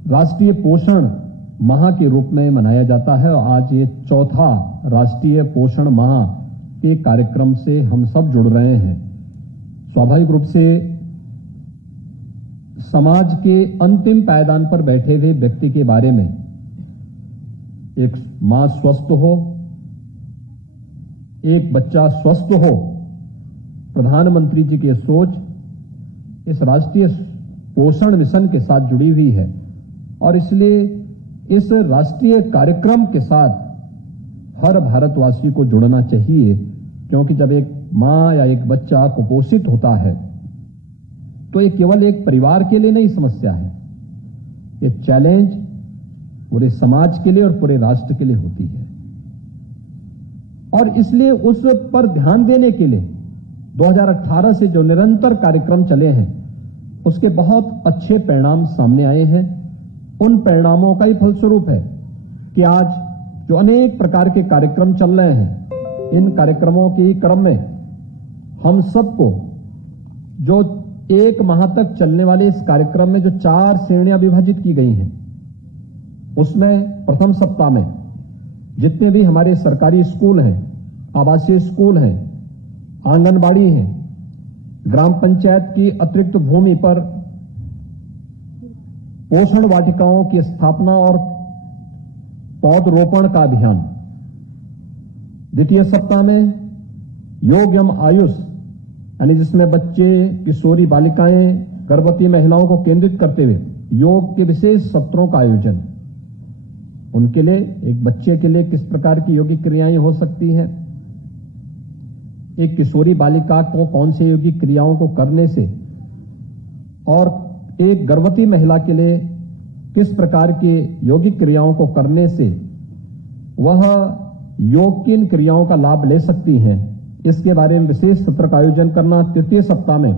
राष्ट्रीय पोषण माह के रूप में मनाया जाता है। और आज ये चौथा राष्ट्रीय पोषण माह के कार्यक्रम से हम सब जुड़ रहे हैं। स्वाभाविक रूप से समाज के अंतिम पायदान पर बैठे हुए व्यक्ति के बारे में, एक मां स्वस्थ हो, एक बच्चा स्वस्थ हो, प्रधानमंत्री जी की सोच इस राष्ट्रीय पोषण मिशन के साथ जुड़ी हुई है। और इसलिए इस राष्ट्रीय कार्यक्रम के साथ हर भारतवासी को जुड़ना चाहिए, क्योंकि जब एक मां या एक बच्चा कुपोषित होता है तो ये केवल एक परिवार के लिए नहीं समस्या है, ये चैलेंज पूरे समाज के लिए और पूरे राष्ट्र के लिए होती है। और इसलिए उस पर ध्यान देने के लिए 2018 से जो निरंतर कार्यक्रम चले हैं उसके बहुत अच्छे परिणाम सामने आए हैं। उन परिणामों का ही फलस्वरूप है कि आज जो अनेक प्रकार के कार्यक्रम चल रहे हैं, इन कार्यक्रमों के क्रम में हम सबको जो एक माह तक चलने वाले इस कार्यक्रम में जो 4 श्रेणियां विभाजित की गई हैं, उसमें प्रथम सप्ताह में जितने भी हमारे सरकारी स्कूल हैं, आवासीय स्कूल हैं, आंगनबाड़ी हैं, ग्राम पंचायत की अतिरिक्त भूमि पर पोषण वाटिकाओं की स्थापना और पौधरोपण का अभियान। द्वितीय सप्ताह में योग एवं आयुष, यानी जिसमें बच्चे, किशोरी बालिकाएं, गर्भवती महिलाओं को केंद्रित करते हुए योग के विशेष सत्रों का आयोजन। उनके लिए, एक बच्चे के लिए किस प्रकार की योगिक क्रियाएं हो सकती हैं, एक किशोरी बालिका को कौन से योगिक क्रियाओं को करने से, और एक गर्भवती महिला के लिए किस प्रकार के योगिक क्रियाओं को करने से वह योग की इन क्रियाओं का लाभ ले सकती हैं, इसके बारे में विशेष सत्र का आयोजन करना। तृतीय सप्ताह में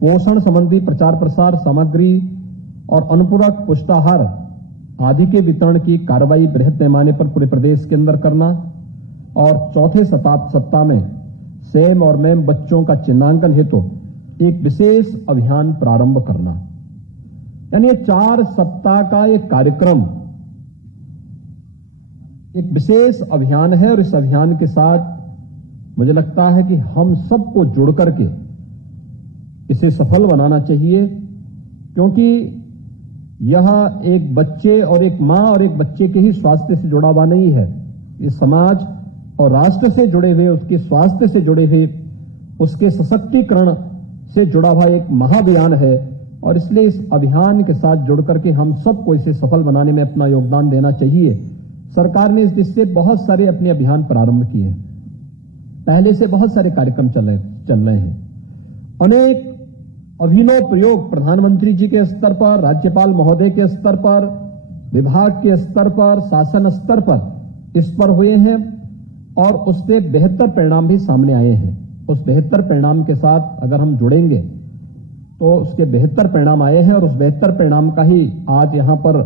पोषण संबंधी प्रचार प्रसार सामग्री और अनुपूरक पुष्टाहार आदि के वितरण की कार्रवाई बृहद पैमाने पर पूरे प्रदेश के अंदर करना। और चौथे सप्ताह में सेम और मैम बच्चों का चिन्हांकन हेतु एक विशेष अभियान प्रारंभ करना। यानी ये 4 सप्ताह का एक कार्यक्रम एक विशेष अभियान है, और इस अभियान के साथ मुझे लगता है कि हम सबको जुड़ करके इसे सफल बनाना चाहिए, क्योंकि यह एक बच्चे और एक मां और एक बच्चे के ही स्वास्थ्य से जुड़ा हुआ नहीं है, इस समाज और राष्ट्र से जुड़े हुए, उसके स्वास्थ्य से जुड़े हुए, उसके सशक्तिकरण से जुड़ा हुआ एक महाअभियान है। और इसलिए इस अभियान के साथ जुड़ करके हम सबको इसे सफल बनाने में अपना योगदान देना चाहिए। सरकार ने इस दिशा से बहुत सारे अपने अभियान प्रारंभ किए हैं, पहले से बहुत सारे कार्यक्रम चल रहे हैं। अनेक अभिनव प्रयोग प्रधानमंत्री जी के स्तर पर, राज्यपाल महोदय के स्तर पर, विभाग के स्तर पर, शासन स्तर पर इस पर हुए हैं, और उससे बेहतर परिणाम भी सामने आए हैं। उस बेहतर परिणाम के साथ अगर हम जुड़ेंगे तो उसके बेहतर परिणाम आए हैं, और उस बेहतर परिणाम का ही आज यहां पर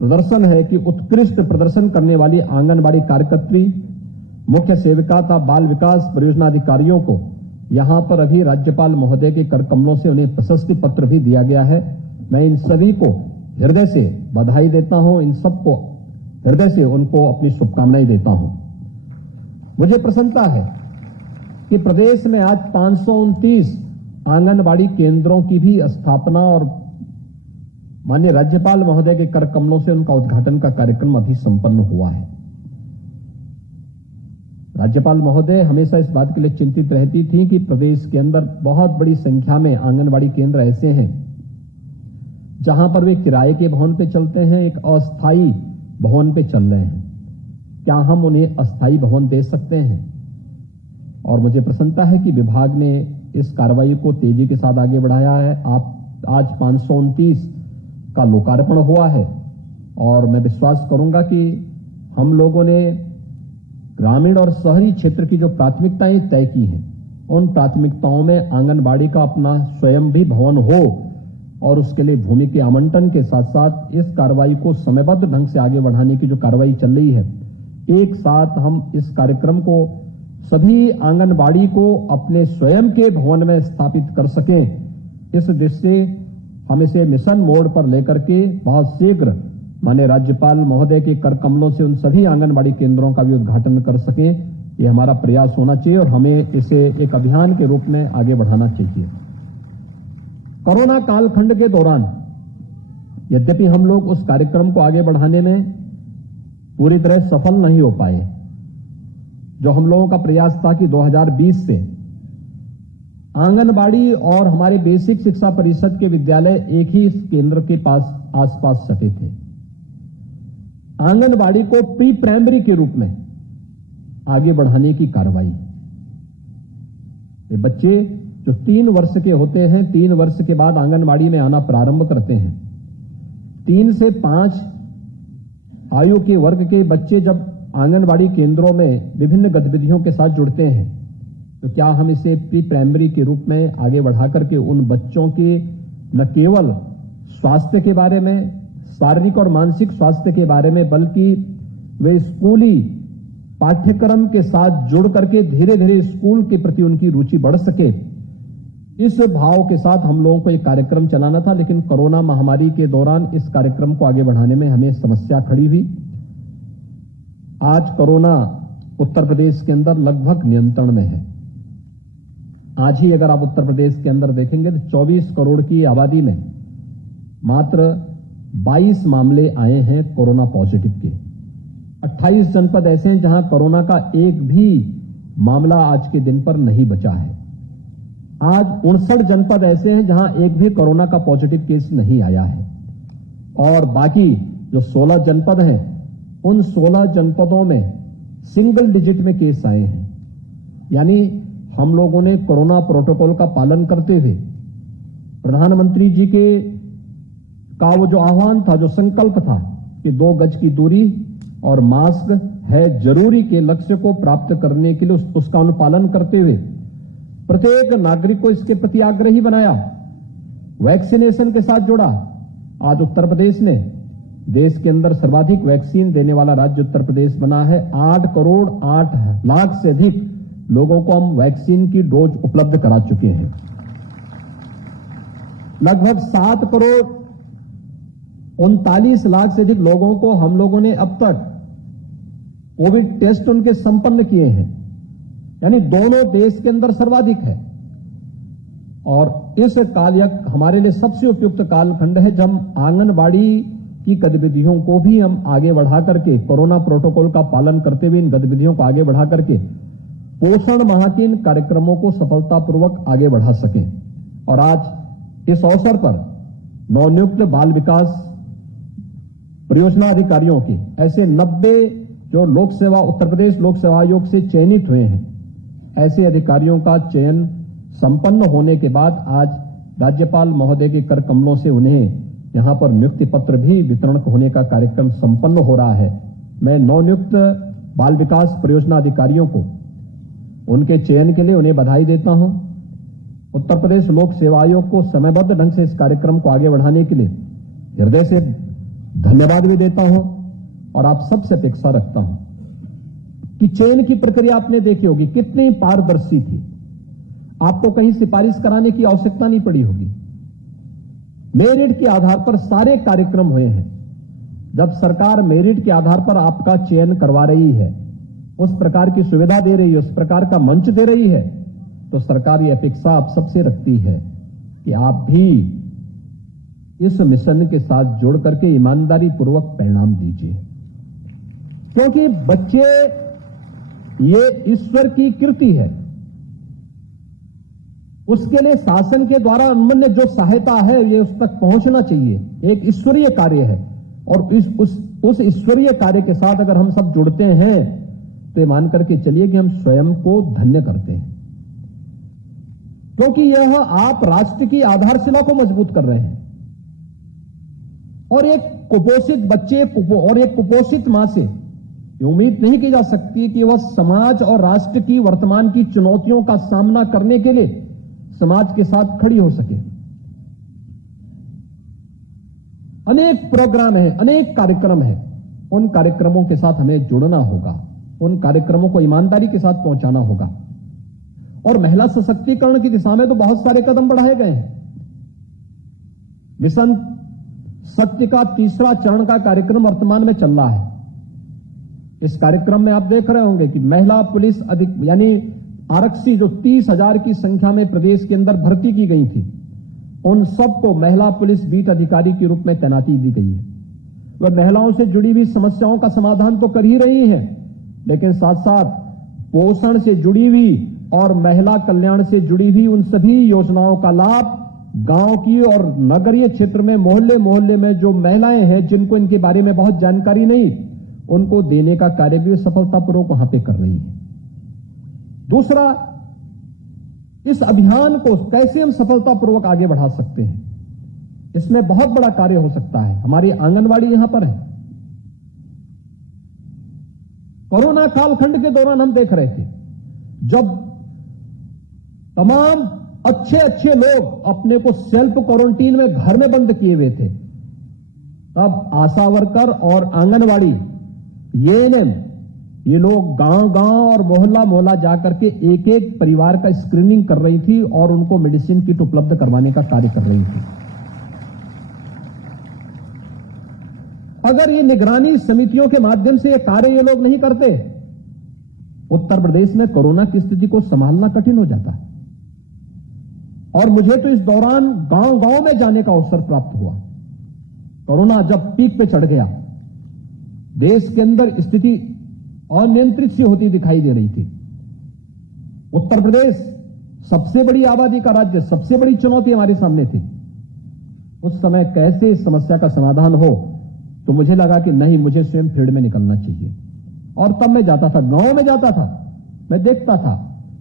प्रदर्शन है कि उत्कृष्ट प्रदर्शन करने वाली आंगनबाड़ी कार्यकर्त्री, मुख्य सेविका तथा बाल विकास परियोजना अधिकारियों को यहां पर अभी राज्यपाल महोदय के कर कमलों से उन्हें प्रशस्ति पत्र भी दिया गया है। मैं इन सभी को हृदय से बधाई देता हूं, इन सबको हृदय से उनको अपनी शुभकामनाएं देता हूं। मुझे प्रसन्नता है कि प्रदेश में आज 529 आंगनबाड़ी केंद्रों की भी स्थापना और माननीय राज्यपाल महोदय के कर कमलों से उनका उद्घाटन का कार्यक्रम अभी संपन्न हुआ है। राज्यपाल महोदय हमेशा इस बात के लिए चिंतित रहती थी कि प्रदेश के अंदर बहुत बड़ी संख्या में आंगनबाड़ी केंद्र ऐसे हैं जहां पर वे किराए के भवन पे चलते हैं, एक अस्थायी भवन पे चल रहे हैं। क्या हम उन्हें अस्थायी भवन दे सकते हैं? और मुझे प्रसन्नता है कि विभाग ने इस कार्रवाई को तेजी के साथ आगे बढ़ाया है। आज 529 का लोकार्पण हुआ है, और मैं विश्वास करूंगा कि हम लोगों ने ग्रामीण और शहरी क्षेत्र की जो प्राथमिकताएं तय की हैं, उन प्राथमिकताओं में आंगनबाड़ी का अपना स्वयं भी भवन हो और उसके लिए भूमि के आवंटन के साथ साथ इस कार्रवाई को समयबद्ध ढंग से आगे बढ़ाने की जो कार्रवाई चल रही है, एक साथ हम इस कार्यक्रम को सभी आंगनबाड़ी को अपने स्वयं के भवन में स्थापित कर सकें, इस दृष्टि से हम इसे मिशन मोड पर लेकर के बहुत शीघ्र माननीय राज्यपाल महोदय के कर कमलों से उन सभी आंगनबाड़ी केंद्रों का भी उद्घाटन कर सकें, ये हमारा प्रयास होना चाहिए और हमें इसे एक अभियान के रूप में आगे बढ़ाना चाहिए। कोरोना कालखंड के दौरान यद्यपि हम लोग उस कार्यक्रम को आगे बढ़ाने में पूरी तरह सफल नहीं हो पाए, जो हम लोगों का प्रयास था कि 2020 से आंगनबाड़ी और हमारे बेसिक शिक्षा परिषद के विद्यालय एक ही केंद्र के पास आसपास सटे थे। आंगनबाड़ी को प्री प्राइमरी के रूप में आगे बढ़ाने की कार्रवाई, ये बच्चे जो 3 वर्ष के होते हैं, 3 वर्ष के बाद आंगनबाड़ी में आना प्रारंभ करते हैं। 3 से 5 आयु के वर्ग के बच्चे जब आंगनबाड़ी केंद्रों में विभिन्न गतिविधियों के साथ जुड़ते हैं, तो क्या हम इसे प्री प्राइमरी के रूप में आगे बढ़ा करके उन बच्चों के न केवल स्वास्थ्य के बारे में, शारीरिक और मानसिक स्वास्थ्य के बारे में, बल्कि वे स्कूली पाठ्यक्रम के साथ जुड़ करके धीरे धीरे स्कूल के प्रति उनकी रुचि बढ़ सके, इस भाव के साथ हम लोगों को एक कार्यक्रम चलाना था। लेकिन कोरोना महामारी के दौरान इस कार्यक्रम को आगे बढ़ाने में हमें समस्या खड़ी हुई। आज कोरोना उत्तर प्रदेश के अंदर लगभग नियंत्रण में है। आज ही अगर आप उत्तर प्रदेश के अंदर देखेंगे तो 24 करोड़ की आबादी में मात्र 22 मामले आए हैं कोरोना पॉजिटिव के। 28 जनपद ऐसे हैं जहां कोरोना का एक भी मामला आज के दिन पर नहीं बचा है। आज 59 जनपद ऐसे हैं जहां एक भी कोरोना का पॉजिटिव केस नहीं आया है और बाकी जो 16 जनपद हैं, उन 16 जनपदों में सिंगल डिजिट में केस आए हैं। यानी हम लोगों ने कोरोना प्रोटोकॉल का पालन करते हुए प्रधानमंत्री जी के का वो जो आह्वान था, जो संकल्प था कि 2 गज की दूरी और मास्क है जरूरी के लक्ष्य को प्राप्त करने के लिए उसका अनुपालन करते हुए प्रत्येक नागरिक को इसके प्रति आग्रही बनाया, वैक्सीनेशन के साथ जोड़ा। आज उत्तर प्रदेश ने देश के अंदर सर्वाधिक वैक्सीन देने वाला राज्य उत्तर प्रदेश बना है। 8 करोड़ 8 लाख से अधिक लोगों को हम वैक्सीन की डोज उपलब्ध करा चुके हैं। लगभग 7 करोड़ 39 लाख से अधिक लोगों को हम लोगों ने अब तक कोविड टेस्ट उनके संपन्न किए हैं, यानी दोनों देश के अंदर सर्वाधिक है। और इस कालयक हमारे लिए सबसे उपयुक्त कालखंड है जब आंगनबाड़ी की गतिविधियों को भी हम आगे बढ़ा करके कोरोना प्रोटोकॉल का पालन करते हुए इन गतिविधियों को आगे बढ़ा करके पोषण माह के इन कार्यक्रमों को सफलतापूर्वक आगे बढ़ा सकें। और आज इस अवसर पर नवनियुक्त बाल विकास परियोजना अधिकारियों की ऐसे 90 जो लोक सेवा उत्तर प्रदेश लोक सेवा आयोग से चयनित हुए हैं, ऐसे अधिकारियों का चयन संपन्न होने के बाद आज राज्यपाल महोदय के कर कमलों से उन्हें यहां पर नियुक्ति पत्र भी वितरण होने का कार्यक्रम संपन्न हो रहा है। मैं नवनियुक्त बाल विकास परियोजना अधिकारियों को उनके चयन के लिए उन्हें बधाई देता हूं। उत्तर प्रदेश लोक सेवा आयोग को समयबद्ध ढंग से इस कार्यक्रम को आगे बढ़ाने के लिए हृदय से धन्यवाद भी देता हूं और आप सबसे अपेक्षा रखता हूं कि चयन की प्रक्रिया आपने देखी होगी कितनी पारदर्शी थी। आपको कहीं सिफारिश कराने की आवश्यकता नहीं पड़ी होगी। मेरिट के आधार पर सारे कार्यक्रम हुए हैं। जब सरकार मेरिट के आधार पर आपका चयन करवा रही है, उस प्रकार की सुविधा दे रही है, उस प्रकार का मंच दे रही है, तो सरकार ये अपेक्षा आप सबसे रखती है कि आप भी इस मिशन के साथ जुड़ करके ईमानदारी पूर्वक परिणाम दीजिए, क्योंकि बच्चे ये ईश्वर की कृति है। उसके लिए शासन के द्वारा अन्य जो सहायता है ये उस तक पहुंचना चाहिए। एक ईश्वरीय कार्य है और उस ईश्वरीय कार्य के साथ अगर हम सब जुड़ते हैं तो ये मान करके चलिए कि हम स्वयं को धन्य करते हैं, क्योंकि यह आप राष्ट्र की आधारशिला को मजबूत कर रहे हैं। और एक कुपोषित बच्चे और एक कुपोषित मां से ये उम्मीद नहीं की जा सकती कि वह समाज और राष्ट्र की वर्तमान की चुनौतियों का सामना करने के लिए समाज के साथ खड़ी हो सके। अनेक प्रोग्राम हैं, अनेक कार्यक्रम हैं, उन कार्यक्रमों के साथ हमें जुड़ना होगा, उन कार्यक्रमों को ईमानदारी के साथ पहुंचाना होगा। और महिला सशक्तिकरण की दिशा में तो बहुत सारे कदम बढ़ाए गए हैं। मिशन शक्ति का तीसरा चरण का कार्यक्रम वर्तमान में चल रहा है। इस कार्यक्रम में आप देख रहे होंगे कि महिला पुलिस यानी आरक्षी जो 30,000 की संख्या में प्रदेश के अंदर भर्ती की गई थी, उन सबको महिला पुलिस बीट अधिकारी के रूप में तैनाती दी गई है। वह महिलाओं से जुड़ी हुई समस्याओं का समाधान तो कर ही रही हैं, लेकिन साथ साथ पोषण से जुड़ी हुई और महिला कल्याण से जुड़ी हुई उन सभी योजनाओं का लाभ गांव की और नगरीय क्षेत्र में मोहल्ले मोहल्ले में जो महिलाएं हैं जिनको इनके बारे में बहुत जानकारी नहीं, उनको देने का कार्य भी सफलतापूर्वक वहां पे कर रही है। दूसरा, इस अभियान को कैसे हम सफलतापूर्वक आगे बढ़ा सकते हैं, इसमें बहुत बड़ा कार्य हो सकता है। हमारी आंगनवाड़ी यहां पर है। कोरोना कालखंड के दौरान हम देख रहे थे जब तमाम अच्छे अच्छे लोग अपने को सेल्फ क्वारंटीन में घर में बंद किए हुए थे, तब आशा वर्कर और आंगनवाड़ी एएनएम ये लोग गांव गांव और मोहल्ला मोहल्ला जाकर के एक एक परिवार का स्क्रीनिंग कर रही थी और उनको मेडिसिन किट उपलब्ध करवाने का कार्य कर रही थी। अगर ये निगरानी समितियों के माध्यम से ये कार्य ये लोग नहीं करते, उत्तर प्रदेश में कोरोना की स्थिति को संभालना कठिन हो जाता है। और मुझे तो इस दौरान गांव गांव में जाने का अवसर प्राप्त हुआ। कोरोना जब पीक पे चढ़ गया, देश के अंदर स्थिति अनियंत्रित सी होती दिखाई दे रही थी। उत्तर प्रदेश सबसे बड़ी आबादी का राज्य, सबसे बड़ी चुनौती हमारे सामने थी। उस समय कैसे इस समस्या का समाधान हो, तो मुझे लगा कि नहीं, मुझे स्वयं फील्ड में निकलना चाहिए। और तब मैं जाता था, गांव में जाता था, मैं देखता था,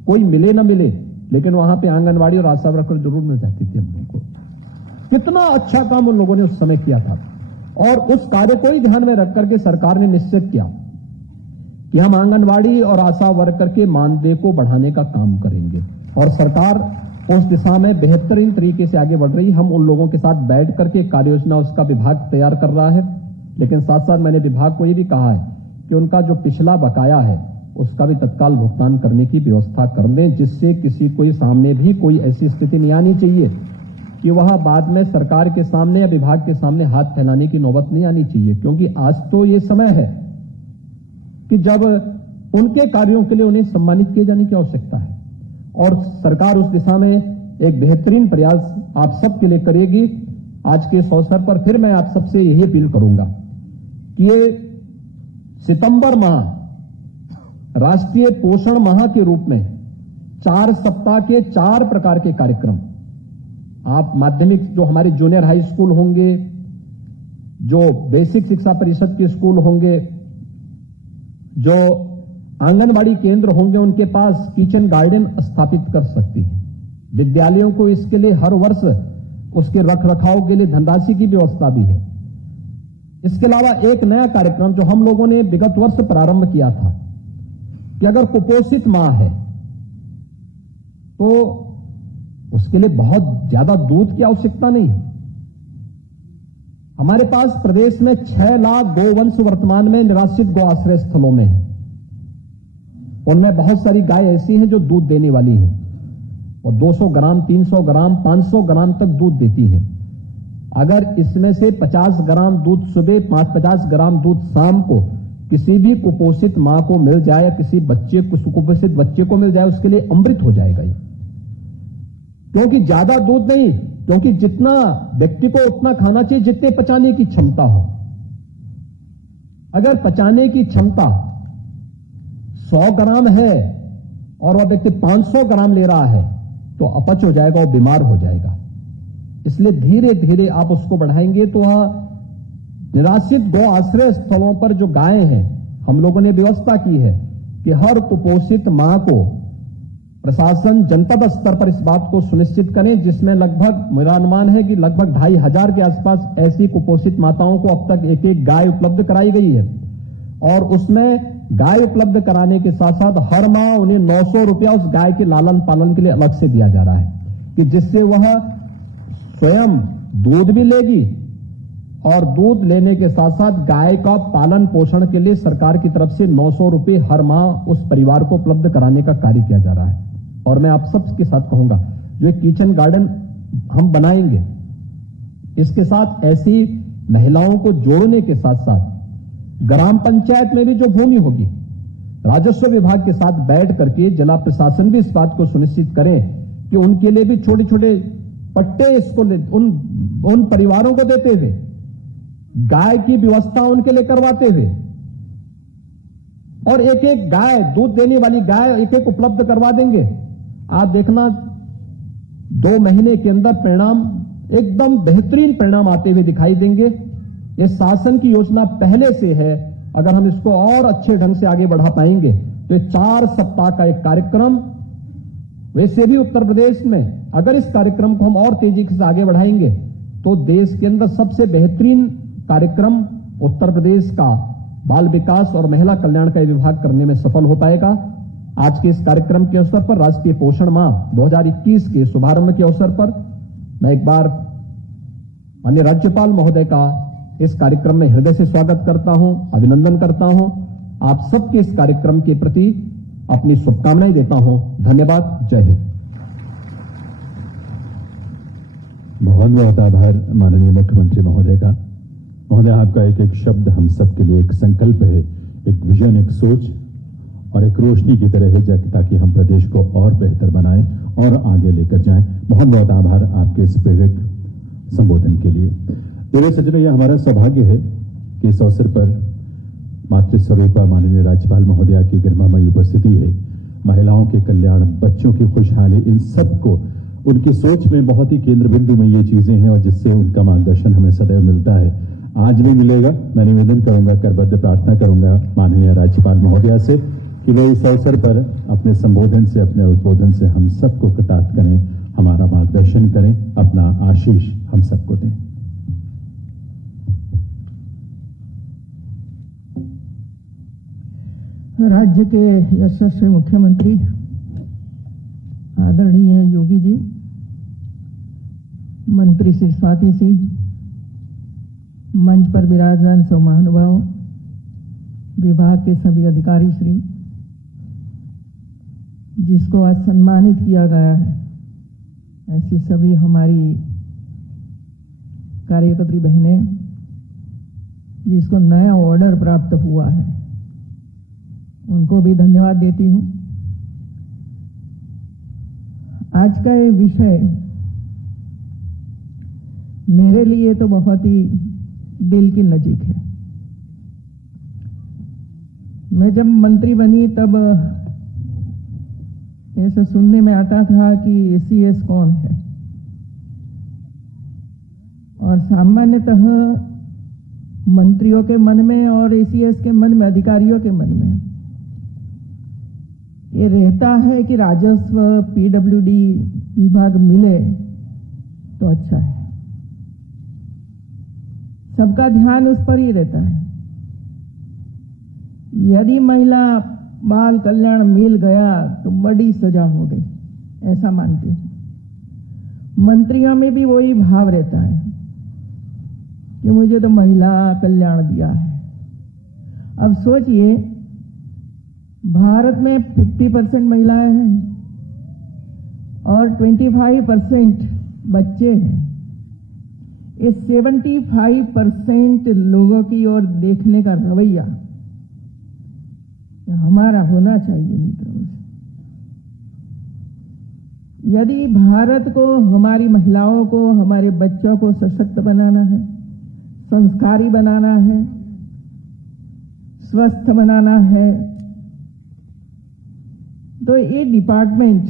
कोई मिले ना मिले, लेकिन वहां पे आंगनवाड़ी और आशा वर्कर जरूर मिल जाती थी हम लोगों को। कितना अच्छा काम उन लोगों ने उस समय किया था। और उस कार्य को ही ध्यान में रख करके सरकार ने निश्चित किया कि हम आंगनवाड़ी और आशा वर्कर के मानदेय को बढ़ाने का काम करेंगे। और सरकार उस दिशा में बेहतरीन तरीके से आगे बढ़ रही। हम उन लोगों के साथ बैठ करके कार्य योजना उसका विभाग तैयार कर रहा है, लेकिन साथ साथ मैंने विभाग को यह भी कहा है कि उनका जो पिछला बकाया है उसका भी तत्काल भुगतान करने की व्यवस्था कर दें, जिससे किसी को सामने भी कोई ऐसी स्थिति नहीं आनी चाहिए कि वह बाद में सरकार के सामने या विभाग के सामने हाथ फैलाने की नौबत नहीं आनी चाहिए। क्योंकि आज तो ये समय है कि जब उनके कार्यों के लिए उन्हें सम्मानित किए जाने की आवश्यकता है। और सरकार उस दिशा में एक बेहतरीन प्रयास आप सबके लिए करेगी। आज के इस अवसर पर फिर मैं आप सबसे यही अपील करूंगा कि ये सितंबर माह राष्ट्रीय पोषण माह के रूप में 4 सप्ताह के 4 प्रकार के कार्यक्रम आप माध्यमिक जो हमारे जूनियर हाई स्कूल होंगे, जो बेसिक शिक्षा परिषद के स्कूल होंगे, जो आंगनवाड़ी केंद्र होंगे, उनके पास किचन गार्डन स्थापित कर सकती है। विद्यालयों को इसके लिए हर वर्ष उसके रखरखाव के लिए धनराशि की व्यवस्था भी है। इसके अलावा एक नया कार्यक्रम जो हम लोगों ने विगत वर्ष प्रारंभ किया था कि अगर कुपोषित मां है तो उसके लिए बहुत ज्यादा दूध की आवश्यकता नहीं है। हमारे पास प्रदेश में 6 लाख गोवंश वर्तमान में निराश्रित गौ आश्रय स्थलों में है। उनमें बहुत सारी गाय ऐसी हैं जो दूध देने वाली हैं और 200 ग्राम, 300 ग्राम, 500 ग्राम तक दूध देती हैं। अगर इसमें से 50 ग्राम दूध सुबह, 50 ग्राम दूध शाम को किसी भी कुपोषित मां को मिल जाए या किसी कुपोषित बच्चे को मिल जाए, उसके लिए अमृत हो जाएगा ये। क्योंकि ज्यादा दूध नहीं, क्योंकि जितना व्यक्ति को उतना खाना चाहिए जितने पचाने की क्षमता हो। अगर पचाने की क्षमता 100 ग्राम है और वह व्यक्ति 500 ग्राम ले रहा है तो अपच हो जाएगा और बीमार हो जाएगा। इसलिए धीरे धीरे आप उसको बढ़ाएंगे तो वह निराश्रित गौ आश्रय स्थलों पर जो गायें हैं, हम लोगों ने व्यवस्था की है कि हर कुपोषित मां को प्रशासन जनपद स्तर पर इस बात को सुनिश्चित करें, जिसमें लगभग मेरा अनुमान है कि लगभग 2500 के आसपास ऐसी कुपोषित माताओं को अब तक एक एक गाय उपलब्ध कराई गई है। और उसमें गाय उपलब्ध कराने के साथ साथ हर माह उन्हें 900 रुपया उस गाय के लालन पालन के लिए अलग से दिया जा रहा है कि जिससे वह स्वयं दूध भी लेगी और दूध लेने के साथ साथ गाय का पालन पोषण के लिए सरकार की तरफ से 900 रुपये हर माह उस परिवार को उपलब्ध कराने का कार्य किया जा रहा है। और मैं आप सबके साथ कहूंगा, जो किचन गार्डन हम बनाएंगे, इसके साथ ऐसी महिलाओं को जोड़ने के साथ साथ ग्राम पंचायत में भी जो भूमि होगी, राजस्व विभाग के साथ बैठ करके जिला प्रशासन भी इस बात को सुनिश्चित करें कि उनके लिए भी छोटे छोटे पट्टे इसको उन परिवारों को देते हुए, गाय की व्यवस्था उनके लिए करवाते हुए, और एक एक गाय, दूध देने वाली गाय एक एक उपलब्ध करवा देंगे। आप देखना 2 महीने के अंदर परिणाम, एकदम बेहतरीन परिणाम आते हुए दिखाई देंगे। ये शासन की योजना पहले से है, अगर हम इसको और अच्छे ढंग से आगे बढ़ा पाएंगे तो 4 सप्ताह का एक कार्यक्रम, वैसे भी उत्तर प्रदेश में अगर इस कार्यक्रम को हम और तेजी से आगे बढ़ाएंगे तो देश के अंदर सबसे बेहतरीन कार्यक्रम उत्तर प्रदेश का बाल विकास और महिला कल्याण का विभाग करने में सफल हो पाएगा। आज के इस कार्यक्रम के अवसर पर, राष्ट्रीय पोषण माह 2021 के शुभारंभ के अवसर पर, मैं एक बार माननीय राज्यपाल महोदय का इस कार्यक्रम में हृदय से स्वागत करता हूं, अभिनंदन करता हूं। आप सबके इस कार्यक्रम के प्रति अपनी शुभकामनाएं देता हूं। धन्यवाद। जय हिंद। बहुत बहुत आभार माननीय मुख्यमंत्री महोदय का। महोदय, आपका एक एक शब्द हम सबके लिए एक संकल्प है, एक विजन, एक सोच और एक रोशनी की तरह है, ताकि हम प्रदेश को और बेहतर बनाएं और आगे लेकर जाएं। बहुत बहुत आभार आपके इस प्रेरक संबोधन के लिए। मेरे सज्जनों, यह हमारा सौभाग्य है कि इस अवसर पर मातृस्वरूपा माननीय राज्यपाल महोदया की गरिमामयी उपस्थिति है। महिलाओं के कल्याण, बच्चों की खुशहाली, इन सबको उनकी सोच में बहुत ही केंद्र बिंदु में ये चीजें हैं और जिससे उनका मार्गदर्शन हमें सदैव मिलता है, आज भी मिलेगा। मैं निवेदन करूंगा, करबद्ध प्रार्थना करूंगा माननीय राज्यपाल महोदया से कि वे इस अवसर पर अपने संबोधन से, अपने उद्बोधन से हम सबको कृतार्थ करें, हमारा मार्गदर्शन करें, अपना आशीष हम सबको दें। राज्य के यशस्वी मुख्यमंत्री आदरणीय योगी जी, मंत्री श्री स्वाति सिंह, मंच पर विराजमान सौ महानुभाव, विभाग के सभी अधिकारी श्री, जिसको आज सम्मानित किया गया है, ऐसी सभी हमारी कार्यकर्त्री बहनें जिसको नया ऑर्डर प्राप्त हुआ है, उनको भी धन्यवाद देती हूं। आज का ये विषय मेरे लिए तो बहुत ही दिल की नजीक है। मैं जब मंत्री बनी तब ऐसा सुनने में आता था कि एसीएस कौन है, और सामान्यतः मंत्रियों के मन में और एसीएस के मन में, अधिकारियों के मन में ये रहता है कि राजस्व, पीडब्ल्यूडी विभाग मिले तो अच्छा है, सबका ध्यान उस पर ही रहता है। यदि महिला बाल कल्याण मिल गया तो बड़ी सजा हो गई, ऐसा मानते हैं। मंत्रियों में भी वही भाव रहता है कि मुझे तो महिला कल्याण दिया है। अब सोचिए, भारत में 50% महिलाएं हैं और 25% बच्चे हैं। इस 75% लोगों की ओर देखने का रवैया हमारा होना चाहिए मित्रों। यदि भारत को, हमारी महिलाओं को, हमारे बच्चों को सशक्त बनाना है, संस्कारी बनाना है, स्वस्थ बनाना है, तो ये डिपार्टमेंट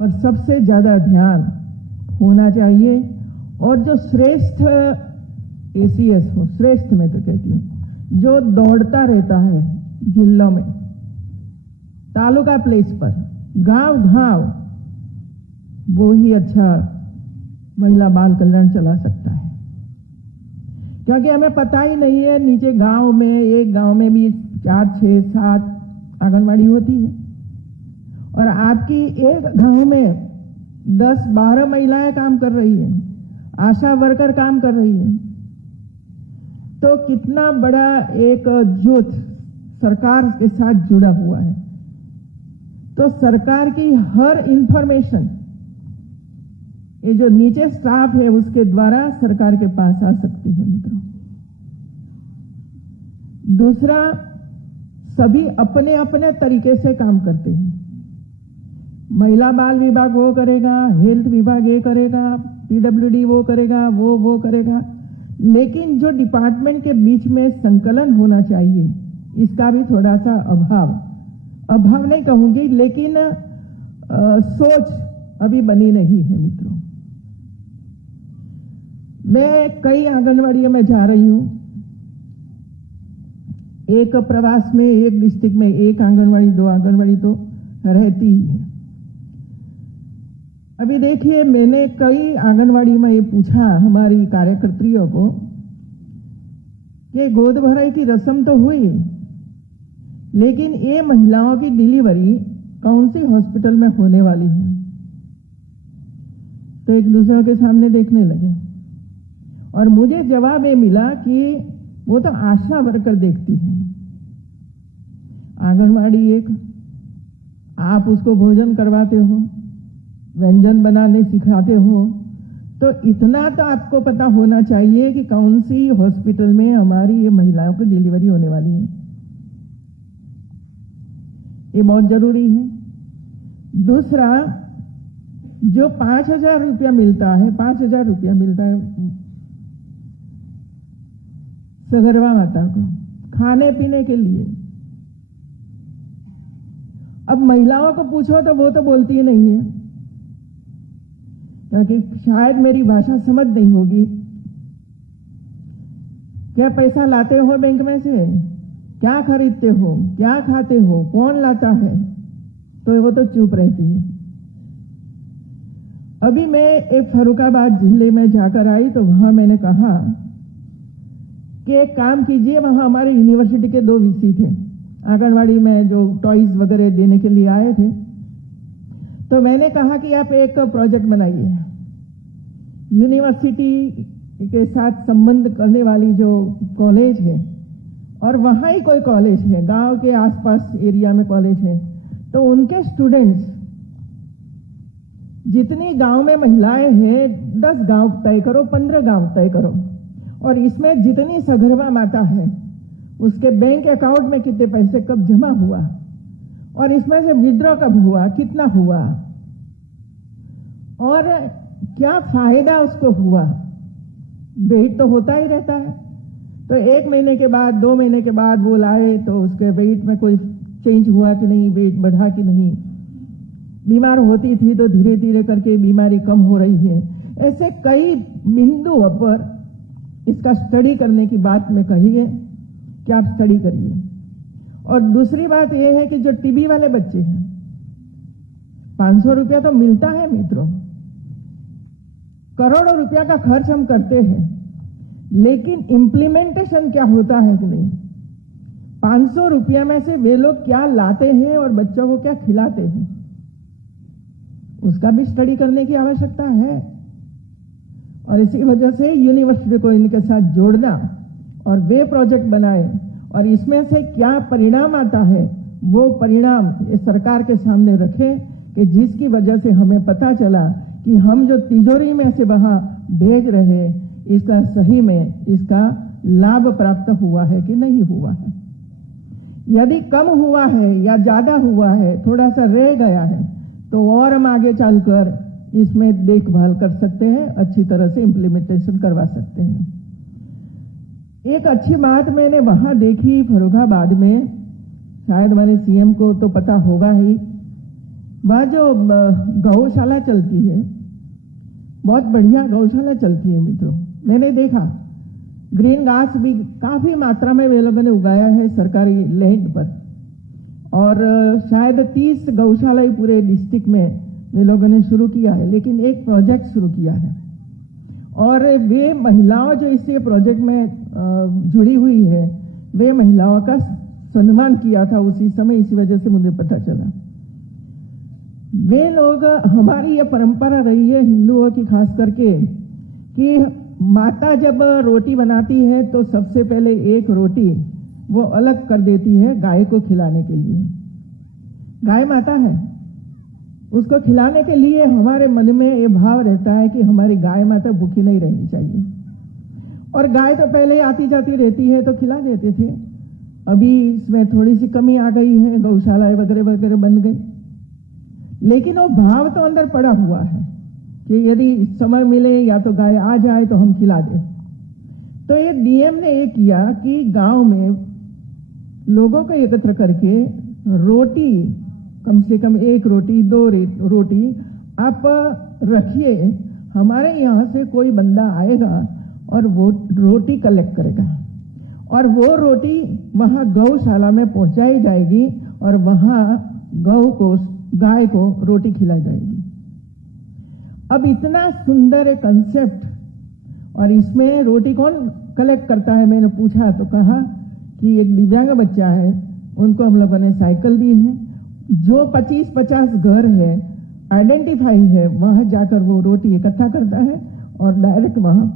पर सबसे ज्यादा ध्यान होना चाहिए। और जो श्रेष्ठ एसीएस हो, श्रेष्ठ मैं तो कहती हूँ, जो दौड़ता रहता है जिलों में, तालुका प्लेस पर, गांव-गांव, वो ही अच्छा महिला बाल कल्याण चला सकता है। क्योंकि हमें पता ही नहीं है नीचे गांव में, एक गांव में भी 4, 6, 7 आंगनबाड़ी होती है और आपकी एक गांव में 10, 12 महिलाएं काम कर रही है, आशा वर्कर काम कर रही है। तो कितना बड़ा एक जुट सरकार के साथ जुड़ा हुआ है। तो सरकार की हर इंफॉर्मेशन ये जो नीचे स्टाफ है उसके द्वारा सरकार के पास आ सकती है मित्रों। दूसरा, सभी अपने अपने तरीके से काम करते हैं। महिला बाल विभाग वो करेगा, हेल्थ विभाग ये करेगा, पीडब्ल्यूडी वो करेगा, वो करेगा, लेकिन जो डिपार्टमेंट के बीच में संकलन होना चाहिए इसका भी थोड़ा सा अभाव नहीं कहूंगी, लेकिन सोच अभी बनी नहीं है मित्रों। मैं कई आंगनवाड़ियों में जा रही हूं, एक प्रवास में, एक डिस्ट्रिक्ट में 1 आंगनवाड़ी 2 आंगनवाड़ी तो रहती ही है। अभी देखिए, मैंने कई आंगनवाड़ी में ये पूछा हमारी कार्यकर्त्रियों को कि गोद भराई की रस्म तो हुई, लेकिन ये महिलाओं की डिलीवरी कौन सी हॉस्पिटल में होने वाली है? तो एक दूसरे के सामने देखने लगे और मुझे जवाब ये मिला कि वो तो आशा वर्कर देखती है। आंगनवाड़ी एक, आप उसको भोजन करवाते हो, व्यंजन बनाने सिखाते हो, तो इतना तो आपको पता होना चाहिए कि कौन सी हॉस्पिटल में हमारी ये महिलाओं की डिलीवरी होने वाली है। ये बहुत जरूरी है। दूसरा, जो 5,000 रुपया मिलता है, 5,000 रुपया मिलता है सगर्भा माता को खाने पीने के लिए। अब महिलाओं को पूछो तो वो तो बोलती ही नहीं है, क्योंकि शायद मेरी भाषा समझ नहीं होगी। क्या पैसा लाते हो बैंक में से? क्या खरीदते हो? क्या खाते हो? कौन लाता है? तो वो तो चुप रहती है। अभी मैं एक फर्रुखाबाद जिले में जाकर आई तो वहां मैंने कहा कि एक काम कीजिए, वहां हमारे यूनिवर्सिटी के 2 वीसी थे, आंगनवाड़ी में जो टॉयज वगैरह देने के लिए आए थे। तो मैंने कहा कि आप एक प्रोजेक्ट बनाइए, यूनिवर्सिटी के साथ संबंध करने वाली जो कॉलेज है, और वहां ही कोई कॉलेज है, गांव के आसपास एरिया में कॉलेज है, तो उनके स्टूडेंट्स, जितनी गांव में महिलाएं हैं 10 गांव तय करो, 15 गांव तय करो, और इसमें जितनी सगर्भा माता है उसके बैंक अकाउंट में कितने पैसे कब जमा हुआ, और इसमें से विड्रॉ कब हुआ, कितना हुआ, और क्या फायदा उसको हुआ। वेट तो होता ही रहता है, तो 1 महीने के बाद, 2 महीने के बाद वो लाए तो उसके वेट में कोई चेंज हुआ कि नहीं, वेट बढ़ा कि नहीं, बीमार होती थी तो धीरे धीरे करके बीमारी कम हो रही है। ऐसे कई बिंदुओं पर इसका स्टडी करने की बात में कही है कि आप स्टडी करिए। और दूसरी बात यह है कि जो टीबी वाले बच्चे हैं, 500 रुपया तो मिलता है मित्रों, करोड़ों रुपया का खर्च हम करते हैं, लेकिन इंप्लीमेंटेशन क्या होता है कि नहीं। 500 रुपया में से वे लोग क्या लाते हैं और बच्चों को क्या खिलाते हैं, उसका भी स्टडी करने की आवश्यकता है। और इसी वजह से यूनिवर्सिटी को इनके साथ जोड़ना और वे प्रोजेक्ट बनाए और इसमें से क्या परिणाम आता है वो परिणाम ये सरकार के सामने रखें, कि जिसकी वजह से हमें पता चला कि हम जो तिजोरी में से वहां भेज रहे इसका सही में इसका लाभ प्राप्त हुआ है कि नहीं हुआ है। यदि कम हुआ है या ज्यादा हुआ है, थोड़ा सा रह गया है, तो और हम आगे चलकर इसमें देखभाल कर सकते हैं, अच्छी तरह से इंप्लीमेंटेशन करवा सकते हैं। एक अच्छी बात मैंने वहां देखी फर्रुखाबाद में, शायद हमारे सीएम को तो पता होगा ही, वहां जो गौशाला चलती है, बहुत बढ़िया गौशाला चलती है मित्रों। मैंने देखा ग्रीन घास भी काफी मात्रा में वे लोगों ने उगाया है सरकारी लैंड पर, और शायद 30 गौशाला पूरे डिस्ट्रिक्ट में ये लोगों ने शुरू किया है, लेकिन एक प्रोजेक्ट शुरू किया है और वे महिलाओं जो इस प्रोजेक्ट में जुड़ी हुई है, वे महिलाओं का सम्मान किया था उसी समय, इसी वजह से मुझे पता चला। वे लोग, हमारी ये परंपरा रही है हिंदुओं की खास करके कि माता जब रोटी बनाती है तो सबसे पहले एक रोटी वो अलग कर देती है गाय को खिलाने के लिए। गाय माता है, उसको खिलाने के लिए हमारे मन में ये भाव रहता है कि हमारी गाय माता भूखी नहीं रहनी चाहिए। और गाय तो पहले आती जाती रहती है तो खिला देते थे। अभी इसमें थोड़ी सी कमी आ गई है, गौशालाएं वगैरह वगैरह बन गई, लेकिन वो भाव तो अंदर पड़ा हुआ है कि यदि समय मिले या तो गाय आ जाए तो हम खिला दें। तो ये डीएम ने ये किया कि गांव में लोगों को एकत्र करके रोटी, कम से कम एक रोटी, 2 रोटी आप रखिए, हमारे यहाँ से कोई बंदा आएगा और वो रोटी कलेक्ट करेगा और वो रोटी वहाँ गौशाला में पहुँचाई जाएगी और वहाँ गाय को रोटी खिलाई जाएगी। अब इतना सुंदर एक कंसेप्ट, और इसमें रोटी कौन कलेक्ट करता है, मैंने पूछा तो कहा कि एक दिव्यांग बच्चा है, उनको हम लोगों ने साइकिल दी है, जो 25-50 घर है आइडेंटिफाई है, वहां जाकर वो रोटी इकट्ठा करता है और डायरेक्ट वहां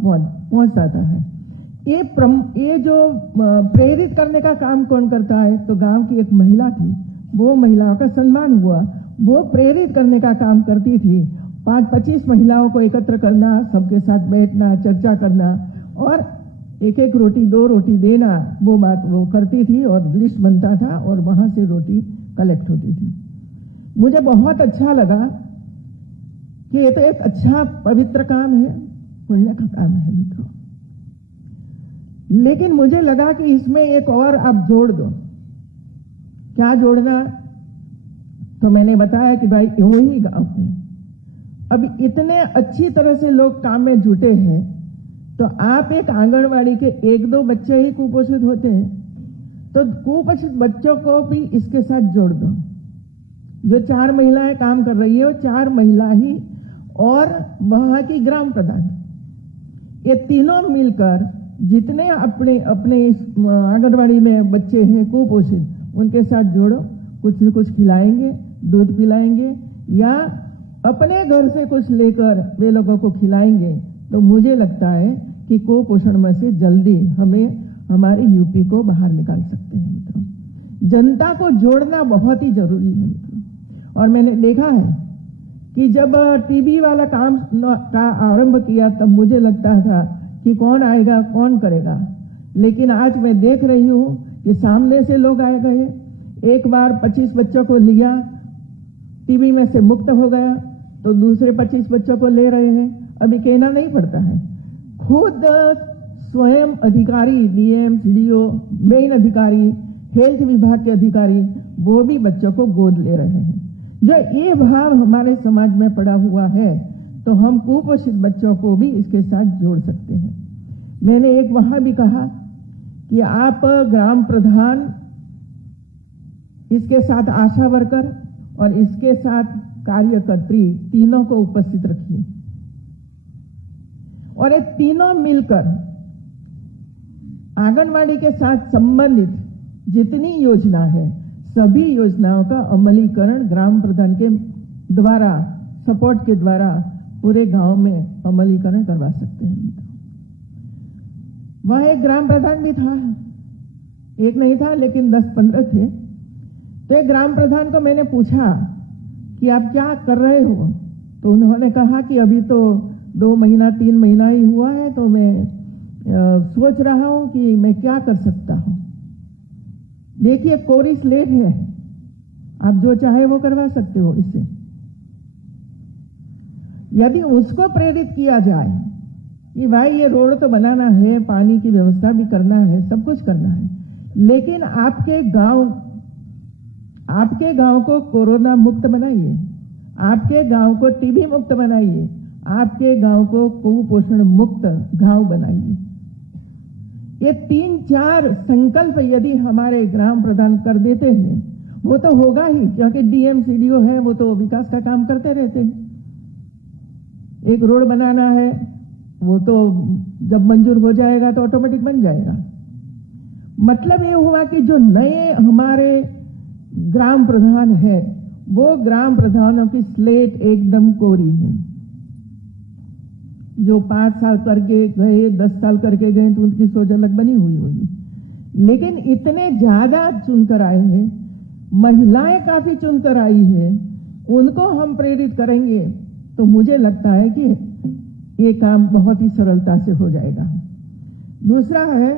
पहुंचाता है। ये जो प्रेरित करने का काम कौन करता है, तो गांव की एक महिला थी, वो महिलाओं का सम्मान हुआ, वो प्रेरित करने का काम करती थी। 25 महिलाओं को एकत्र करना, सबके साथ बैठना, चर्चा करना और एक रोटी 2 रोटी देना, वो बात वो करती थी और लिस्ट बनता था और वहां से रोटी कलेक्ट होती थी। मुझे बहुत अच्छा लगा कि ये तो एक अच्छा पवित्र काम है, पुण्य का काम है मित्रों, लेकिन मुझे लगा कि इसमें एक और आप जोड़ दो। क्या जोड़ना? तो मैंने बताया कि भाई वही गांव में अब इतने अच्छी तरह से लोग काम में जुटे हैं, तो आप एक आंगनवाड़ी के 1-2 बच्चे ही कुपोषित होते हैं, तो कुपोषित बच्चों को भी इसके साथ जोड़ दो। जो 4 महिलाएं काम कर रही है वो 4 महिला ही और वहां की ग्राम प्रधान, ये तीनों मिलकर जितने अपने अपने आंगनवाड़ी में बच्चे हैं कुपोषित, उनके साथ जोड़ो, कुछ न कुछ खिलाएंगे, दूध पिलाएंगे या अपने घर से कुछ लेकर वे लोगों को खिलाएंगे, तो मुझे लगता है कि कुपोषण में से जल्दी हमें हमारी यूपी को बाहर निकाल सकते हैं मित्रों। जनता को जोड़ना बहुत ही जरूरी है मित्रों। और मैंने देखा है कि जब टीबी वाला काम का आरंभ किया तब मुझे लगता था कि कौन आएगा, कौन करेगा, लेकिन आज मैं देख रही हूं कि सामने से लोग आए गए। एक बार 25 बच्चों को लिया, टीबी में से मुक्त हो गया, तो दूसरे 25 बच्चों को ले रहे हैं। अभी कहना नहीं पड़ता है, खुद स्वयं अधिकारी, डीएम, सीडीओ, मेन अधिकारी, हेल्थ विभाग के अधिकारी, वो भी बच्चों को गोद ले रहे हैं। जो ये भाव हमारे समाज में पड़ा हुआ है, तो हम कुपोषित बच्चों को भी इसके साथ जोड़ सकते हैं। मैंने एक वहां भी कहा कि आप ग्राम प्रधान, इसके साथ आशा वर्कर और इसके साथ कार्यकर्त्री, तीनों को उपस्थित रखिए और ये तीनों मिलकर आंगनवाड़ी के साथ संबंधित जितनी योजना है, सभी योजनाओं का अमलीकरण ग्राम प्रधान के द्वारा, सपोर्ट के द्वारा पूरे गांव में अमलीकरण करवा सकते हैं। वहां एक ग्राम प्रधान भी था, एक नहीं था लेकिन 10-15 थे। तो एक ग्राम प्रधान को मैंने पूछा कि आप क्या कर रहे हो, तो उन्होंने कहा कि अभी तो 2 महीना 3 महीना ही हुआ है, तो मैं सोच रहा हूं कि मैं क्या कर सकता हूं। देखिए कोरी स्लेट है, आप जो चाहे वो करवा सकते हो इससे। यदि उसको प्रेरित किया जाए कि भाई ये रोड तो बनाना है, पानी की व्यवस्था भी करना है, सब कुछ करना है, लेकिन आपके गांव को कोरोना मुक्त बनाइए, आपके गांव को टीबी मुक्त बनाइए, आपके गांव को कुपोषण मुक्त गांव बनाइए। ये 3-4 संकल्प यदि हमारे ग्राम प्रधान कर देते हैं, वो तो होगा ही, क्योंकि डीएम सीडीओ है, वो तो विकास का काम करते रहते हैं। एक रोड बनाना है वो तो जब मंजूर हो जाएगा तो ऑटोमेटिक बन जाएगा। मतलब ये हुआ कि जो नए हमारे ग्राम प्रधान है वो ग्राम प्रधानों की स्लेट एकदम कोरी है। जो 5 साल करके गए, 10 साल करके गए तो उनकी सोच अलग बनी हुई होगी, लेकिन इतने ज्यादा चुनकर आए हैं, महिलाएं काफी चुनकर आई है, उनको हम प्रेरित करेंगे तो मुझे लगता है कि ये काम बहुत ही सरलता से हो जाएगा। दूसरा है,